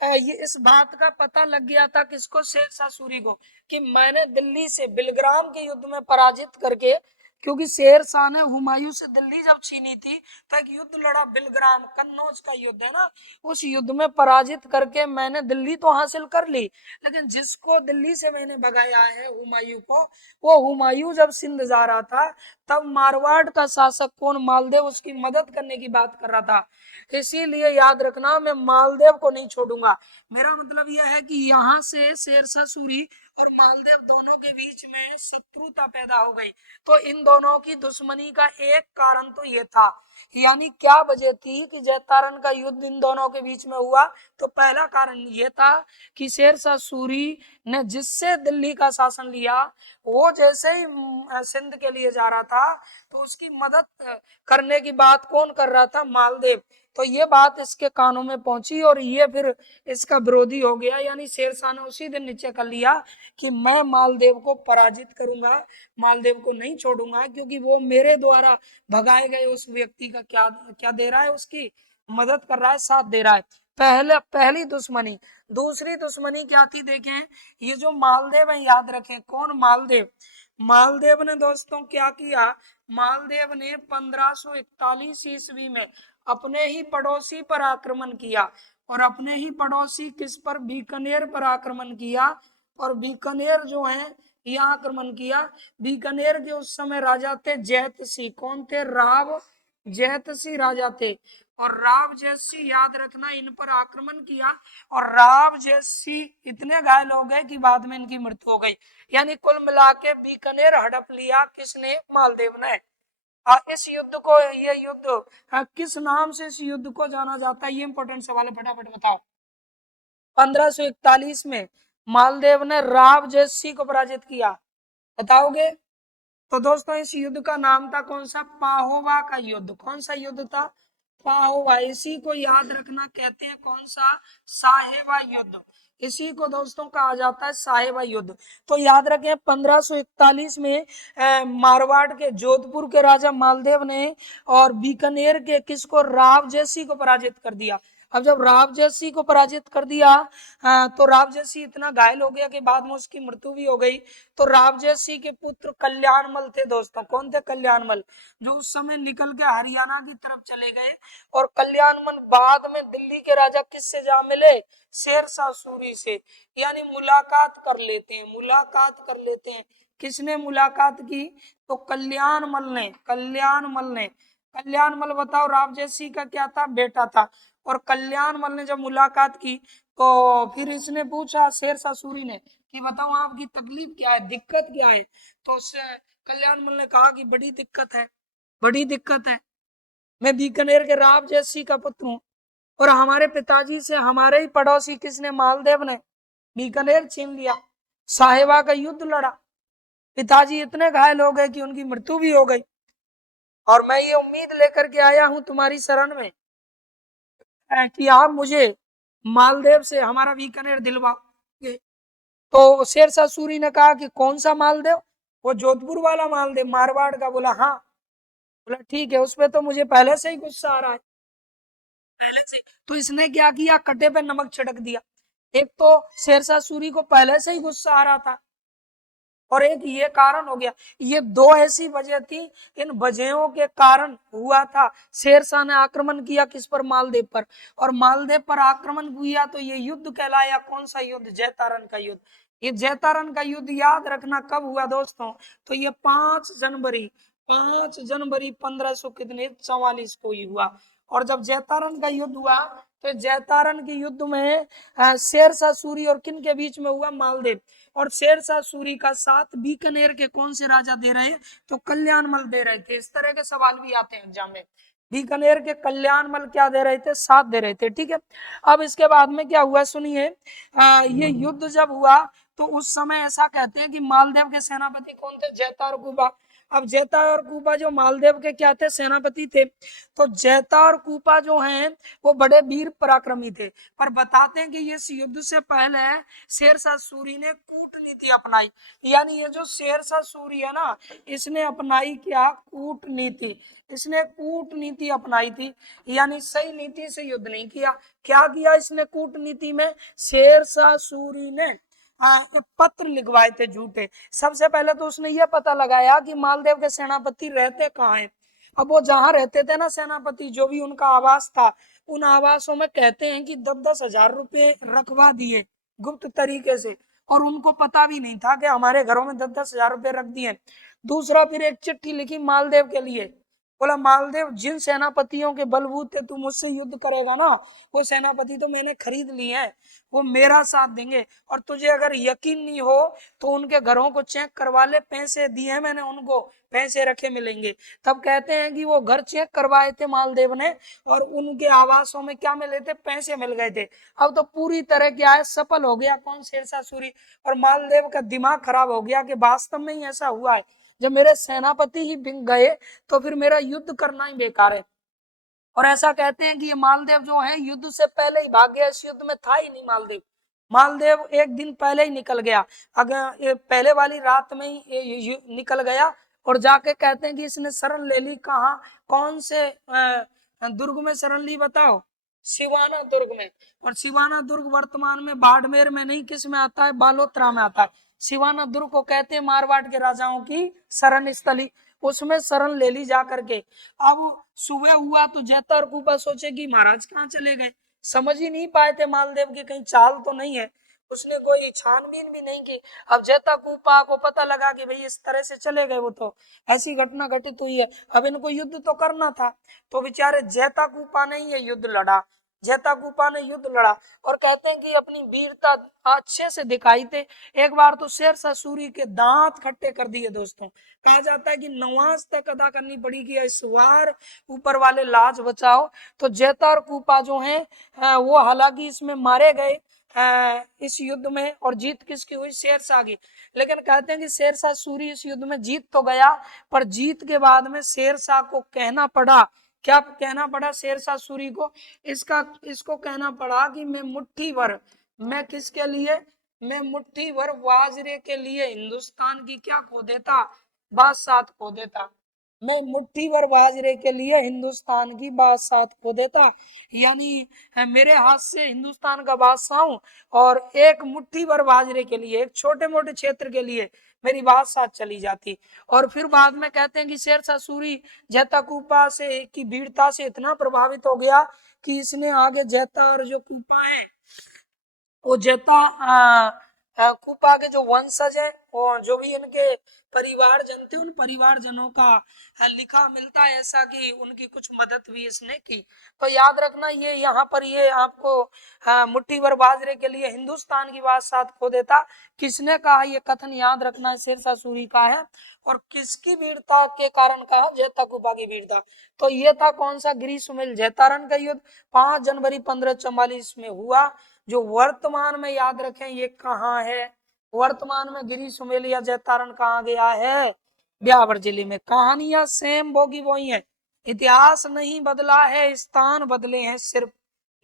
ये इस बात का पता लग गया था किसको? शेर शाह सूरी को, कि मैंने दिल्ली से बिलग्राम के युद्ध में पराजित करके, क्योंकि शेर शाह ने हुमायूं से दिल्ली जब छीनी थी तो एक युद्ध लड़ा, बिलग्राम कन्नौज का युद्ध है ना, उस युद्ध में पराजित करके मैंने दिल्ली तो हासिल कर ली, लेकिन जिसको दिल्ली से मैंने भगाया है हुमायूं को, वो हुमायूं जब सिंध जा रहा था तब मारवाड़ का शासक कौन? मालदेव, उसकी मदद करने की बात कर रहा था। इसीलिए याद रखना मैं मालदेव को नहीं छोड़ूंगा। मेरा मतलब यह है कि यहाँ से शेरशाह सूरी और मालदेव दोनों के बीच में शत्रुता पैदा हो गई। तो इन दोनों की दुश्मनी का एक कारण तो ये था, यानी क्या वजह थी कि जैतारण का युद्ध इन दोनों के बीच में हुआ? तो पहला कारण ये था कि शेरशाह सूरी ने जिससे दिल्ली का शासन लिया वो जैसे ही सिंध के लिए जा रहा था तो उसकी मदद करने की बात कौन कर रहा था? मालदेव। तो ये बात इसके कानों में पहुंची और ये फिर इसका विरोधी हो गया, यानी शेरशाह ने उसी दिन निश्चय कर लिया कि मैं मालदेव को पराजित करूंगा, मालदेव को नहीं छोड़ूंगा, क्योंकि वो मेरे द्वारा भगाए गए उस व्यक्ति का क्या क्या दे रहा है? उसकी मदद कर रहा है, साथ दे रहा है। पहली दुश्मनी। दूसरी दुश्मनी क्या थी देखें, ये जो मालदेव है याद रखें, कौन? मालदेव। मालदेव ने दोस्तों क्या किया? मालदेव ने 1541 ईस्वी में अपने ही पड़ोसी पर आक्रमण किया, और अपने ही पड़ोसी किस पर? बीकानेर पर आक्रमण किया। और बीकानेर जो है यहाँ आक्रमण किया। बीकानेर के उस समय राजा थे जैतसी। कौन थे? राव जैतसी राजा थे। और राव जैसी याद रखना इन पर आक्रमण किया और राव जैसी इतने घायल हो गए कि बाद में इनकी मृत्यु हो गई। यानी कुल मिला के बीकानेर हड़प लिया किसने? मालदेव ने। इस युद्ध को, ये युद्ध किस नाम से इस युद्ध को जाना जाता है? ये इंपॉर्टेंट सवाल है, फटाफट बताओ। 1541 में मालदेव ने राव जैसी को पराजित किया, बताओगे? तो दोस्तों इस युद्ध का नाम था कौन सा? पाहोवा का युद्ध। कौन सा युद्ध था? पाहोवा। इसी को याद रखना, कहते हैं कौन सा? साहेबा युद्ध। इसी को दोस्तों कहा जाता है साहेबा युद्ध। तो याद रखें 1541 में मारवाड़ के जोधपुर के राजा मालदेव ने और बीकानेर के किसको? राव जैसी को पराजित कर दिया। अब जब राव जैसी को पराजित कर दिया तो राव जैसी इतना घायल हो गया कि बाद में उसकी मृत्यु भी हो गई। तो राव जैसी के पुत्र कल्याणमल थे दोस्तों। कौन थे? कल्याणमल, जो उस समय निकल के हरियाणा की तरफ चले गए। और कल्याणमल बाद में दिल्ली के राजा किससे जा मिले? शेरशाह सूरी से। यानी मुलाकात कर लेते हैं, मुलाकात कर लेते हैं। किसने मुलाकात की? तो कल्याणमल ने। कल्याणमल ने। कल्याणमल बताओ राव जैसी का क्या था? बेटा था। और कल्याणमल ने जब मुलाकात की तो फिर इसने पूछा शेरशाह सूरी ने कि बताओ आपकी तकलीफ क्या है, दिक्कत क्या है? तो कल्याणमल ने कहा कि बड़ी दिक्कत है, बड़ी दिक्कत है। मैं बीकानेर के राव जैसी का पुत्र हूँ और हमारे पिताजी से हमारे ही पड़ोसी किसने? मालदेव ने बीकानेर छीन लिया, साहेबा का युद्ध लड़ा, पिताजी इतने घायल हो गए कि उनकी मृत्यु भी हो गई। और मैं ये उम्मीद लेकर के आया हूं तुम्हारी शरण में कि आप मुझे मालदेव से हमारा बीकानेर दिलवाओगे। तो शेरशाह सूरी ने कहा कि कौन सा मालदेव? वो जोधपुर वाला मालदेव, मारवाड़ का। बोला हाँ। बोला ठीक है, उसपे तो मुझे पहले से ही गुस्सा आ रहा है, पहले से। तो इसने क्या किया? कटे पे नमक छिड़क दिया। एक तो शेरशाह सूरी को पहले से ही गुस्सा आ रहा था और एक ये कारण हो गया। ये दो ऐसी वजह थी, इन वजहों के कारण हुआ था शेरशाह ने आक्रमण किया किस पर? मालदेव पर। और मालदेव पर आक्रमण किया तो ये युद्ध कहलाया कौन सा युद्ध? जैतारण का युद्ध। ये जैतारण का युद्ध याद रखना कब हुआ दोस्तों? तो ये 5 जनवरी, 5 जनवरी 1500 कितने 44 को ही हुआ। और जब जैतारण का युद्ध हुआ तो जैतारण के युद्ध में शेरशाह सूरी और किन के बीच में हुआ? मालदेव। और शेरशाह सूरी का साथ बीकानेर के कौन से राजा दे रहे? तो कल्याणमल दे रहे थे। इस तरह के सवाल भी आते हैं एग्जाम में। बीकानेर के कल्याणमल क्या दे रहे थे? साथ दे रहे थे। ठीक है। अब इसके बाद में क्या हुआ सुनिए। ये युद्ध जब हुआ तो उस समय ऐसा कहते हैं कि मालदेव के सेनापति कौन थे? जैता और कूपा। अब जैता और कूपा जो मालदेव के क्या थे? सेनापति थे। तो जैता और कूपा जो हैं वो बड़े वीर पराक्रमी थे। पर बताते हैं कि इस युद्ध से पहले शेरशाह सूरी ने कूटनीति अपनाई। यानी ये जो शेरशाह सूरी है ना, इसने अपनाई क्या? कूटनीति। इसने कूटनीति अपनाई थी, यानी सही नीति से युद्ध नहीं किया। क्या किया इसने कूटनीति में? शेरशाह सूरी ने पत्र लिखवाए थे झूठे। सबसे पहले तो उसने ये पता लगाया कि मालदेव के सेनापति रहते कहाँ हैं। अब वो जहां रहते थे ना सेनापति, जो भी उनका आवास था, उन आवासों में कहते हैं कि 10-10 हजार रुपए रखवा दिए गुप्त तरीके से। और उनको पता भी नहीं था कि हमारे घरों में 10-10 हजार रुपए रख दिए। दूसरा फिर एक चिट्ठी लिखी मालदेव के लिए। बोला मालदेव, जिन सेनापतियों के बलबूते तू मुझसे युद्ध करेगा ना, वो सेनापति तो मैंने खरीद लिए हैं, वो मेरा साथ देंगे। और तुझे अगर यकीन नहीं हो तो उनके घरों को चेक करवा ले, पैसे दिए हैं मैंने उनको, पैसे रखे मिलेंगे। तब कहते हैं कि वो घर चेक करवाए थे मालदेव ने और उनके आवासों में क्या मिले थे? पैसे मिल गए थे। अब तो पूरी तरह क्या है? सफल हो गया कौन? शेरशाह सूरी। और मालदेव का दिमाग खराब हो गया कि वास्तव में ही ऐसा हुआ है, जब मेरे सेनापति ही बिक गए तो फिर मेरा युद्ध करना ही बेकार है। और ऐसा कहते हैं कि ये मालदेव जो है युद्ध से पहले ही भाग गया, इस युद्ध में था ही नहीं मालदेव। मालदेव एक दिन पहले ही निकल गया, अगर ये पहले वाली रात में ही निकल गया। और जाके कहते हैं कि इसने शरण ले ली कहाँ? कौन से दुर्ग में शरण ली बताओ? सिवाना दुर्ग में। और सिवाना दुर्ग वर्तमान में बाड़मेर में नहीं, किस में आता है? बालोतरा में आता है। सिवाना दुर्ग को कहते हैं मारवाड़ के राजाओं की शरण स्थली। उसमें शरण ले ली जा करके। अब सुबह हुआ तो जैता और कूपा सोचे कि महाराज कहाँ चले गए, समझ ही नहीं पाए थे मालदेव की कहीं चाल तो नहीं है। उसने कोई छानबीन भी नहीं की। अब जैता कूपा को पता लगा कि भाई इस तरह से चले गए, वो तो ऐसी घटना घटित हुई है, अब इनको युद्ध तो करना था। तो बेचारे जैता कूपा ने ये युद्ध लड़ा। जैता कूपा ने युद्ध लड़ा और कहते हैं कि अपनी वीरता अच्छे से दिखाई थे। एक बार तो शेरशाह सूरी के दांत खट्टे कर दिए दोस्तों। कहा जाता है कि नमाज तक अदा करनी पड़ी कि इस बार ऊपर वाले लाज बचाओ। तो जैता और कूपा जो हैं वो हालांकि इसमें मारे गए, इस युद्ध में, और जीत किसकी हुई? शेरशाह की। लेकिन कहते हैं कि शेरशाह सूरी इस युद्ध में जीत तो गया, पर जीत के बाद में शेरशाह को कहना पड़ा, क्या कहना पड़ा शेरशाह सूरी को? इसको कहना पड़ा कि मैं मुट्ठी भर, मैं किसके लिए? मैं मुट्ठी भर बाजरे के लिए हिंदुस्तान की क्या खो देता? बादशाह खो देता। मैं मुट्ठी भर बाजरे के लिए हिंदुस्तान की बादशाह खो देता, यानी मेरे हाथ से हिंदुस्तान का बादशाह हूं, और एक मुट्ठी भर बाजरे के लिए, एक छोटे मोटे क्षेत्र के लिए मेरी बादशाह चली जाती। और फिर बाद में कहते हैं कि शेरशाह सूरी जैता कूपा से की वीरता से इतना प्रभावित हो गया कि इसने आगे जैता और जो कूपा है, वो जैता कूपा के जो वंशज है, और जो भी इनके परिवार जन थे, उन परिवार जनों का लिखा मिलता है ऐसा कि उनकी कुछ मदद भी इसने की। तो याद रखना, ये यहाँ पर ये आपको मुट्ठी भर बाजरे के लिए हिंदुस्तान की बादशाह खो देता, किसने कहा? ये कथन याद रखना है, शेरशाह सूरी का है। और किसकी वीरता के कारण कहा? जैता कूपा की वीरता। तो ये था कौन सा? गिरी सुमेल जैतारण का युद्ध 5 जनवरी 1544 में हुआ। जो वर्तमान में याद रखें, ये कहाँ है? वर्तमान में गिरी सुमेल या जैतारण कहाँ गया है? ब्यावर जिले में। कहानियां सेम बोगी वही है, इतिहास नहीं बदला है, स्थान बदले हैं, सिर्फ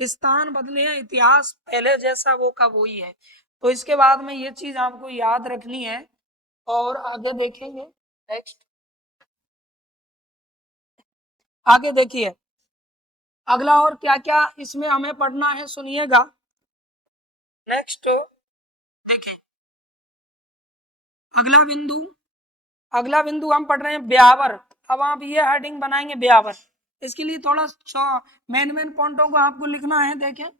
स्थान बदले हैं, इतिहास पहले जैसा वो का वही है। तो इसके बाद में ये चीज आपको याद रखनी है, और आगे देखेंगे। नेक्स्ट, आगे देखिए अगला और क्या क्या इसमें हमें पढ़ना है, सुनिएगा। नेक्स्ट देखिए, अगला बिंदु हम पढ़ रहे हैं ब्यावर। अब आप ये हेडिंग बनाएंगे ब्यावर। इसके लिए थोड़ा मेन पॉइंटों को आपको लिखना है। देखें,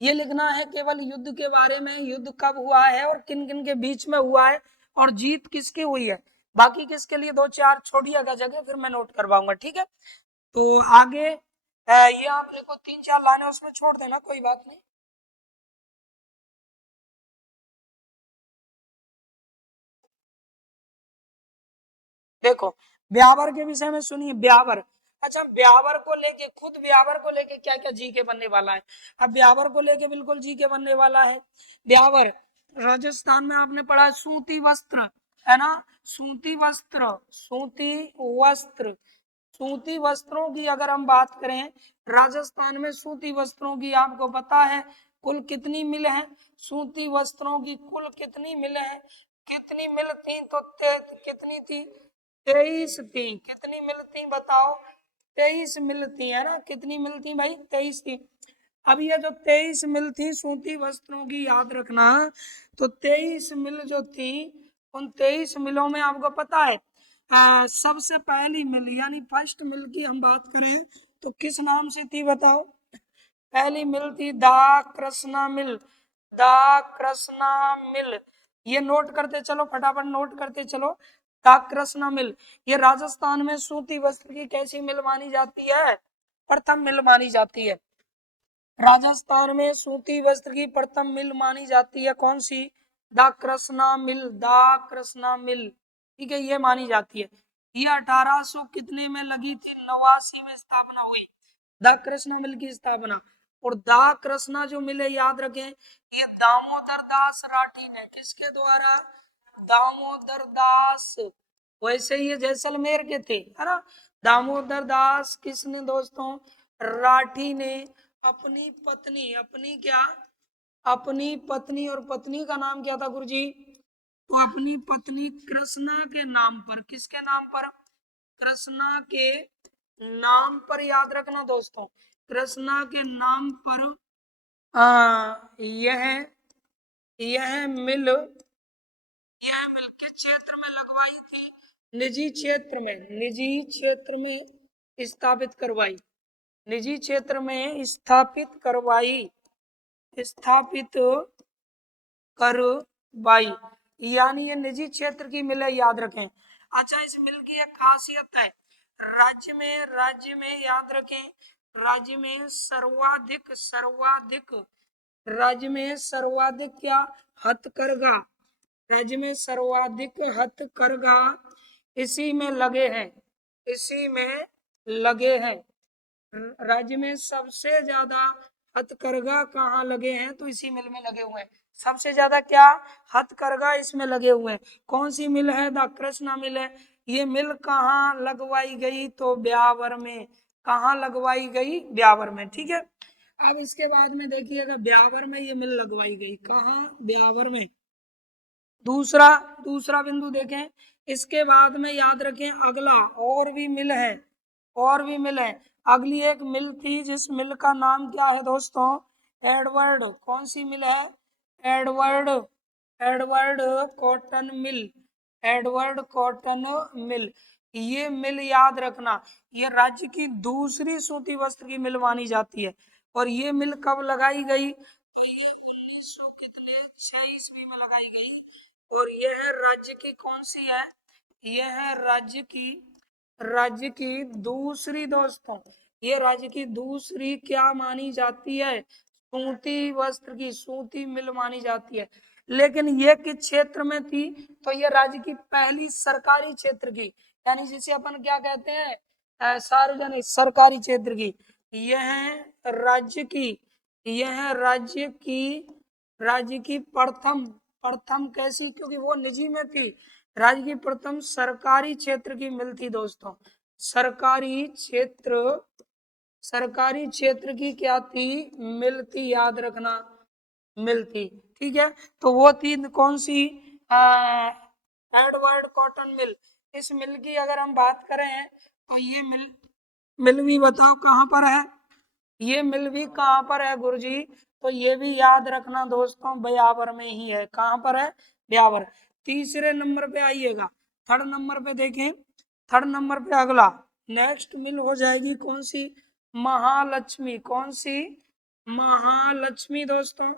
ये लिखना है केवल युद्ध के बारे में, युद्ध कब हुआ है और किन किन के बीच में हुआ है, और जीत किसकी हुई है। बाकी किसके लिए 2-4 छोड़िएगा जगह, फिर मैं नोट करवाऊंगा, ठीक है। तो आगे ये आप देखो 3-4 लाइनें उसमें छोड़ देना, कोई बात नहीं। देखो, ब्यावर के विषय में सुनिए, ब्यावर। अच्छा, ब्यावर को लेके, खुद ब्यावर को लेके क्या क्या जी के बनने वाला है। अब ब्यावर को लेके बिल्कुल जी के बनने वाला है। ब्यावर राजस्थान में आपने पढ़ा है, सूती वस्त्र, है ना? सूती वस्त्र, सूती वस्त्र, सूती वस्त्रों की अगर हम बात करें, राजस्थान में सूती वस्त्रों की आपको पता है कुल कितनी मिल है? सूती वस्त्रों की कुल कितनी मिल है? कितनी मिल थी? तो कितनी थी? 23 थी। कितनी मिल थी बताओ? 23 मिल थी, है ना? कितनी मिल थी भाई? 23 थी। अब ये जो 23 मिल थी सूती वस्त्रों की, याद रखना, तो 23 मिल जो थी, उन 23 मिलों में आपको पता है सबसे पहली मिल यानी फर्स्ट मिल की हम बात करें तो किस नाम से थी बताओ? पहली मिल थी दा कृष्णा मिल, दा कृष्णा मिल। ये नोट करते चलो, फटाफट नोट करते चलो। दा कृष्णा मिल, ये राजस्थान में सूती वस्त्र की कैसी मिल मानी जाती है? प्रथम मिल मानी जाती है। राजस्थान में सूती वस्त्र की प्रथम मिल मानी जाती है कौन सी? दा कृष्णा मिल, दा कृष्णा मिल, ठीक है, ये मानी जाती है। ये 1800 कितने में लगी थी? 89 में स्थापना हुई दा कृष्णा मिल की स्थापना। और दा कृष्णा जो मिले, याद रखें, ये दामोदर दास राठी ने, किसके द्वारा? दामोदर दास। वैसे ये जैसलमेर के थे, है ना? दामोदर दास किसने दोस्तों? राठी ने अपनी पत्नी, अपनी क्या? अपनी पत्नी, और पत्नी का नाम क्या था गुरुजी? तो अपनी पत्नी कृष्णा के नाम पर, किसके नाम पर? कृष्णा के नाम पर, याद रखना दोस्तों, कृष्णा के नाम पर यह मिल, यह मिल किस क्षेत्र में लगवाई थी? निजी क्षेत्र में, निजी क्षेत्र में स्थापित करवाई, निजी क्षेत्र में स्थापित करवाई, स्थापित करवाई, यानी ये निजी क्षेत्र की मिल है, याद रखें। अच्छा, इस मिल की एक खासियत है, राज्य में याद रखें, राज्य में सर्वाधिक राज्य में सर्वाधिक क्या? हथकरघा, राज्य में सर्वाधिक हथकरघा इसी में लगे हैं, इसी में लगे हैं। राज्य में सबसे ज्यादा हथकरघा कहाँ लगे हैं, तो इसी मिल में लगे हुए हैं। सबसे ज्यादा क्या हथकरघा इसमें लगे हुए हैं। कौन सी मिल है, द कृष्णा मिल है। ये मिल कहाँ लगवाई गई, तो ब्यावर में। कहाँ लगवाई गई, ब्यावर में। ठीक है, अब इसके बाद में देखिएगा ब्यावर में ये मिल लगवाई गई, कहाँ, ब्यावर में। दूसरा दूसरा बिंदु देखें, इसके बाद में याद रखें अगला और भी मिल है, और भी मिल है। अगली एक मिल थी जिस मिल का नाम क्या है दोस्तों, एडवर्ड। कौन सी मिल है, Edward, Edward cotton mill, Edward cotton mill. ये मिल याद रखना, ये राज्य की दूसरी सूती वस्त्र की मिल मानी जाती है। और ये मिल कब लगाई गई, 1900 कितने 6 ईस्वी में लगाई गई। और यह राज्य की कौन सी है, यह है राज्य की दूसरी दोस्तों, ये राज्य की दूसरी क्या मानी जाती है, सूती वस्त्र की, सूती मिल मानी जाती है। लेकिन ये किस क्षेत्र में थी, तो ये राज्य की पहली सरकारी क्षेत्र की, यानी जिसे अपन क्या कहते हैं, सार्वजनिक सरकारी क्षेत्र की। यह राज्य की, यह राज्य की प्रथम, प्रथम कैसी, क्योंकि वो निजी में थी, राज्य की प्रथम सरकारी क्षेत्र की मिल थी दोस्तों। सरकारी क्षेत्र, सरकारी क्षेत्र की क्या थी, मिल थी, याद रखना, मिल थी। ठीक है, तो वो थी कौन सी, एडवर्ड कॉटन मिल। इस मिल की अगर हम बात करें तो ये मिल, मिल भी बताओ कहाँ पर है, ये मिल भी कहाँ पर है गुरुजी, तो ये भी याद रखना दोस्तों, ब्यावर में ही है। कहाँ पर है, ब्यावर। तीसरे नंबर पे आइएगा, थर्ड नंबर पे देखें, थर्ड नंबर पे अगला नेक्स्ट मिल हो जाएगी कौन सी, महालक्ष्मी। कौन सी, महालक्ष्मी दोस्तों,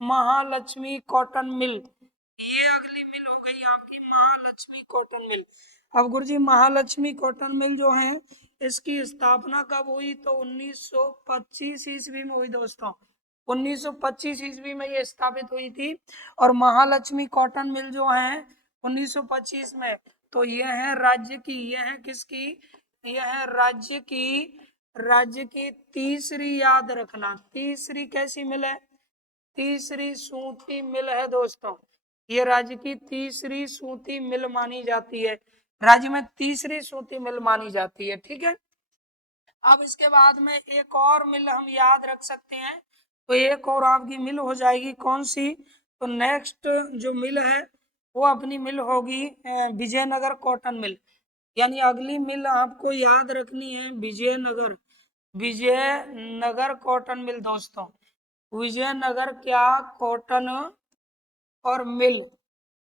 महालक्ष्मी कॉटन मिल। ये अगली मिल हो गई आपकी महालक्ष्मी कॉटन मिल। अब गुरुजी महालक्ष्मी कॉटन मिल जो है, इसकी स्थापना कब हुई, तो 1925 ईस्वी में हुई दोस्तों। 1925 ईस्वी में ये स्थापित हुई थी। और महालक्ष्मी कॉटन मिल जो है 1925 में, तो यह है राज्य की, यह है किसकी, यह है राज्य की, राज्य की तीसरी, याद रखना तीसरी कैसी मिल है, तीसरी सूती मिल है दोस्तों। ये राज्य की तीसरी सूती मिल मानी जाती है, राज्य में तीसरी सूती मिल मानी जाती है। ठीक है, अब इसके बाद में एक और मिल हम याद रख सकते हैं, तो एक और आपकी मिल हो जाएगी कौन सी, तो नेक्स्ट जो मिल है वो अपनी मिल होगी विजयनगर कॉटन मिल। यानी अगली मिल आपको याद रखनी है विजयनगर, विजयनगर कॉटन मिल दोस्तों। विजयनगर क्या, कॉटन और मिल,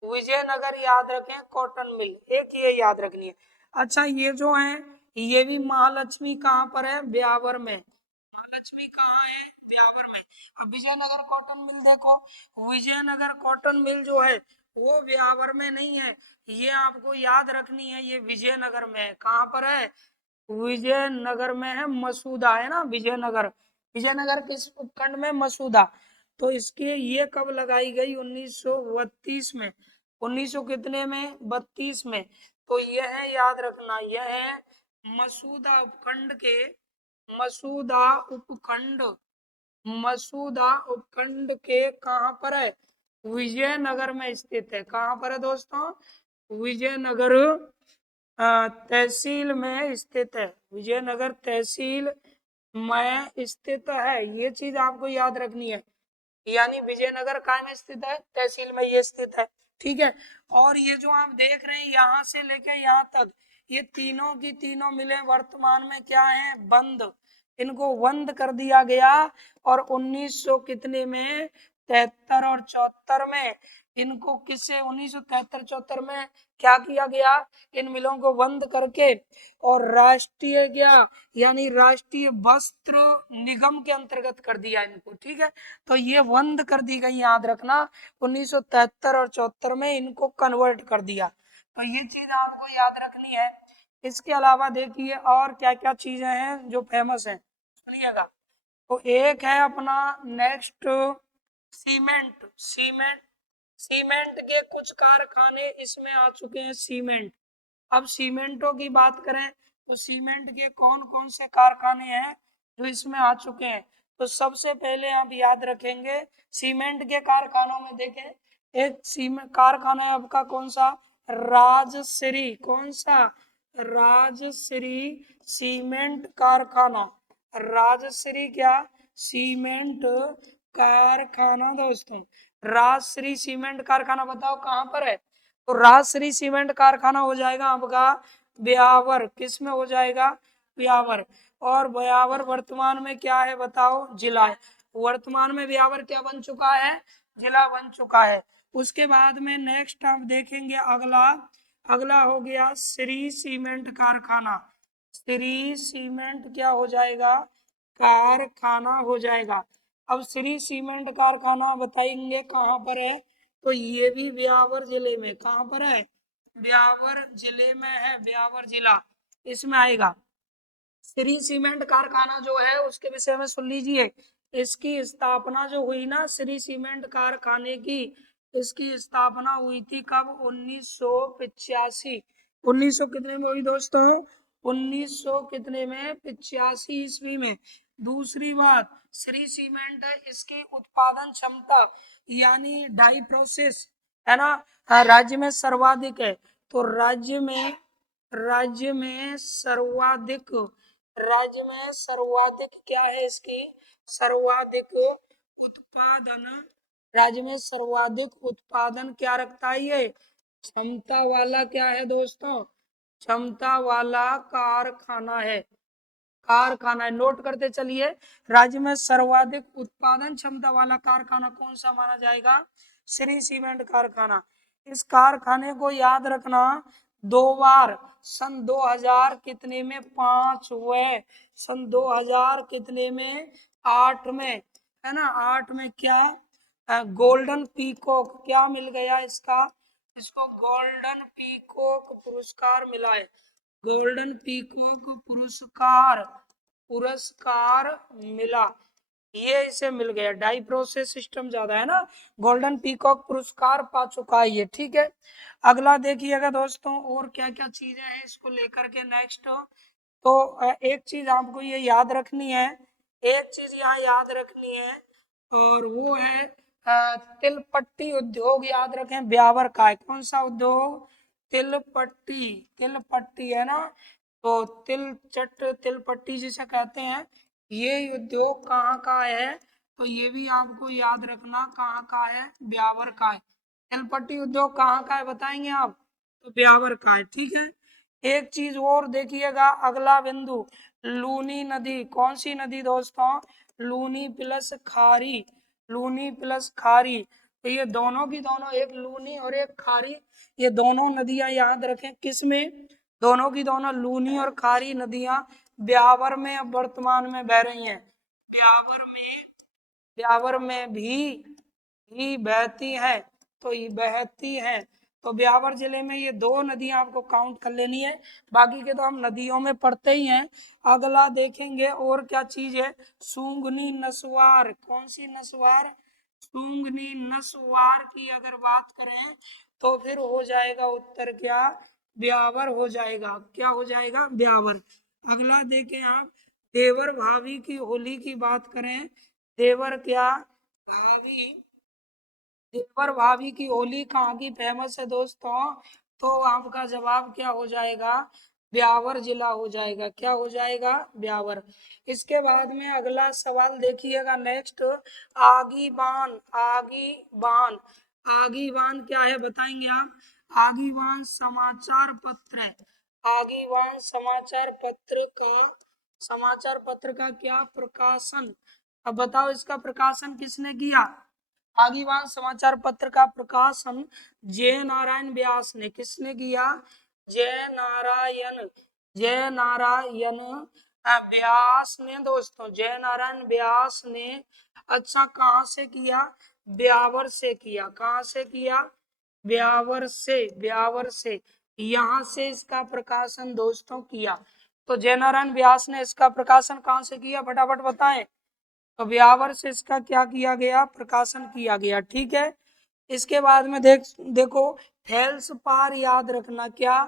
विजयनगर याद रखें, कॉटन मिल, एक ये याद रखनी है। अच्छा ये जो है ये भी महालक्ष्मी कहाँ पर है, ब्यावर में। महालक्ष्मी कहाँ है, ब्यावर में। अब विजयनगर कॉटन मिल देखो, विजयनगर कॉटन मिल जो है वो ब्यावर में नहीं है, ये आपको याद रखनी है, ये विजयनगर में है। कहाँ पर है, विजयनगर में है, मसूदा है ना विजयनगर, विजयनगर किस उपखंड में, मसूदा। तो इसके ये कब लगाई गई, 1932 में, 1900 कितने में, 32 में। तो यह है याद रखना, यह है मसूदा उपखंड के, मसूदा उपखंड, मसूदा उपखंड के कहाँ पर है, विजयनगर में स्थित है। कहाँ पर है दोस्तों, विजयनगर तहसील में स्थित है, विजयनगर तहसील में स्थित है। ये चीज आपको याद रखनी है, यानी विजयनगर कहाँ में स्थित है, तहसील में ये स्थित है। ठीक है, और ये जो आप देख रहे हैं यहाँ से लेके यहाँ तक, ये तीनों की तीनों मिले वर्तमान में क्या है, बंद, इनको बंद कर दिया गया। और 1900 कितने में, 73 और 74 में, इनको किससे 1973-74 में क्या किया गया, इन मिलों को बंद करके और राष्ट्रीय क्या, यानी राष्ट्रीय वस्त्र निगम के अंतर्गत कर दिया इनको। ठीक है, तो ये बंद कर दी गई, याद रखना 1973 और 74 में इनको कन्वर्ट कर दिया। तो ये चीज आपको याद रखनी है। इसके अलावा देखिए और क्या क्या चीजें हैं जो फेमस हैं, सुनिएगा। तो एक है अपना नेक्स्ट सीमेंट, सीमेंट, सीमेंट के कुछ कारखाने इसमें आ चुके हैं, सीमेंट। अब सीमेंटों की बात करें तो सीमेंट के कौन कौन से कारखाने हैं जो इसमें आ चुके हैं, तो सबसे पहले आप याद रखेंगे सीमेंट के कारखानों में देखें, एक सीमेंट कारखाना है आपका कौन सा, राजश्री, कौन सा, राजश्री सीमेंट कारखाना, राजश्री क्या, सीमेंट कारखाना दोस्तों, राजश्री सीमेंट कारखाना बताओ कहाँ पर है, तो राजश्री सीमेंट कारखाना हो जाएगा आपका ब्यावर, किस में हो जाएगा, ब्यावर। और ब्यावर वर्तमान में क्या है बताओ, जिला है, वर्तमान में ब्यावर क्या बन चुका है, जिला बन चुका है। उसके बाद में नेक्स्ट आप देखेंगे अगला, अगला हो गया श्री सीमेंट कारखाना, श्री सीमेंट क्या हो जाएगा, कारखाना हो जाएगा। अब श्री सीमेंट कारखाना बताएंगे कहाँ पर है, तो ये भी ब्यावर जिले में, कहाँ पर है, ब्यावर जिले में है, ब्यावर जिला इसमें आएगा। श्री सीमेंट कारखाना जो है उसके विषय में सुन लीजिए, इसकी स्थापना जो हुई ना श्री सीमेंट कारखाने की, इसकी स्थापना हुई थी कब, 1985, 1900 कितने में हुई दोस्तों, 1900 कितने में, 85 ईस्वी में। दूसरी बात, श्री सीमेंट है इसकी उत्पादन क्षमता यानी डाई प्रोसेस है ना, राज्य में सर्वाधिक है, तो राज्य में सर्वाधिक, राज्य में सर्वाधिक क्या है इसकी, सर्वाधिक उत्पादन, राज्य में सर्वाधिक उत्पादन क्या रखता है ये, क्षमता वाला क्या है दोस्तों, क्षमता वाला कारखाना है, कारखाना है, नोट करते चलिए। राज्य में सर्वाधिक उत्पादन क्षमता वाला कारखाना कौन सा माना जाएगा, श्री सीमेंट कारखाना। इस कारखाने को याद रखना, दो बार सन 2000 कितने में 5 हुए, सन 2000 कितने में 8 में, है ना, 8 में क्या गोल्डन पीकॉक क्या मिल गया इसका, इसको गोल्डन पीकॉक पुरस्कार मिला है, गोल्डन पीकॉक पुरस्कार, पुरस्कार मिला, ये इसे मिल गया, डाई प्रोसेस सिस्टम ज्यादा है ना, गोल्डन पीकॉक पुरस्कार पा चुका है ये, ठीक है। अगला देखिएगा दोस्तों और क्या क्या चीजें हैं इसको लेकर के नेक्स्ट, तो एक चीज आपको ये याद रखनी है, एक चीज यहाँ याद रखनी है, और वो है तिल पट्टी उद्योग, याद रखें ब्यावर का है, कौन सा उद्योग, तिल पट्टी, तिल पट्टी है ना, तो तिल पट्टी जिसे कहते हैं, ये उद्योग कहाँ का है, तो ये भी आपको याद रखना कहाँ का है, ब्यावर का है, तिल पट्टी उद्योग कहाँ का है बताएंगे आप, तो ब्यावर का है, ठीक है। एक चीज और देखिएगा, अगला बिंदु, लूनी नदी, कौन सी नदी दोस्तों, लूनी प्लस खारी, लूनी प्लस खारी, तो ये दोनों की दोनों, एक लूनी और एक खारी, ये दोनों नदियां याद रखें किसमें, दोनों की दोनों लूनी और खारी नदियां ब्यावर में अब वर्तमान में बह रही हैं, ब्यावर में, ब्यावर में भी बहती है, तो ये बहती है, तो ब्यावर जिले में ये दो नदियां आपको काउंट कर लेनी है, बाकी के तो हम नदियों में पढ़ते ही हैं। अगला देखेंगे और क्या चीज है, सूंगनी नसवार, कौन सी नसवार, सूंगनी नसवार की अगर बात करें तो फिर हो जाएगा उत्तर क्या, ब्यावर हो जाएगा, क्या हो जाएगा, ब्यावर। अगला देखें आप, देवर भाभी की होली की बात करें, देवर क्या, भाभी, देवर भाभी की होली कहाँ की फेमस है दोस्तों, तो आपका जवाब क्या हो जाएगा, ब्यावर जिला हो जाएगा, क्या हो जाएगा, ब्यावर। इसके बाद में अगला सवाल देखिएगा नेक्स्ट, आगी बान, आगी बान, आगी बान क्या है बताएंगे आप, आगी बान समाचार पत्र है, आगी बान समाचार पत्र का, समाचार पत्र का क्या प्रकाशन, अब बताओ इसका प्रकाशन किसने किया, आगीवान समाचार पत्र का प्रकाशन जय नारायण व्यास ने, किसने किया, जय नारायण, जय नारायण व्यास ने दोस्तों, जय नारायण व्यास ने। अच्छा कहाँ से किया, ब्यावर से किया, कहाँ से किया, ब्यावर से, ब्यावर से, यहाँ से इसका प्रकाशन दोस्तों किया, तो जय नारायण व्यास ने इसका प्रकाशन कहाँ से किया, फटाफट बताएं, तो ब्यावर से इसका क्या किया गया, प्रकाशन किया गया, ठीक है। इसके बाद में देखो थेल्स पार याद रखना, क्या,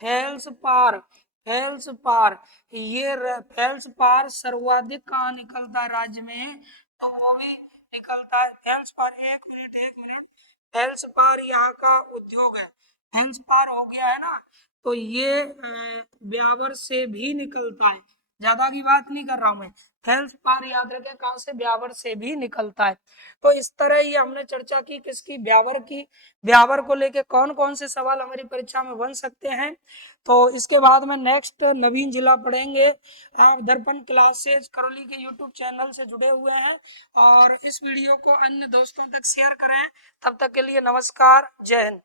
थेल्स पार, फेल्सपार, ये फेल्सपार सर्वाधिक कहाँ निकलता है राज्य में, तो वो भी निकलता है फेल्सपार। एक मिनट एक मिनट, फेल्सपार यहाँ का उद्योग है, फेल्सपार हो गया है ना, तो ये ब्यावर से भी निकलता है, ज्यादा की बात नहीं कर रहा हूं मैं, फेल्सपार याद रखें कहाँ से, ब्यावर से भी निकलता है। तो इस तरह ये हमने चर्चा की किसकी, ब्यावर की। ब्यावर को लेके कौन कौन से सवाल हमारी परीक्षा में बन सकते हैं, तो इसके बाद में नेक्स्ट नवीन जिला पढ़ेंगे। आप दर्पण क्लासेज करौली के यूट्यूब चैनल से जुड़े हुए हैं, और इस वीडियो को अन्य दोस्तों तक शेयर करें। तब तक के लिए नमस्कार, जय हिंद।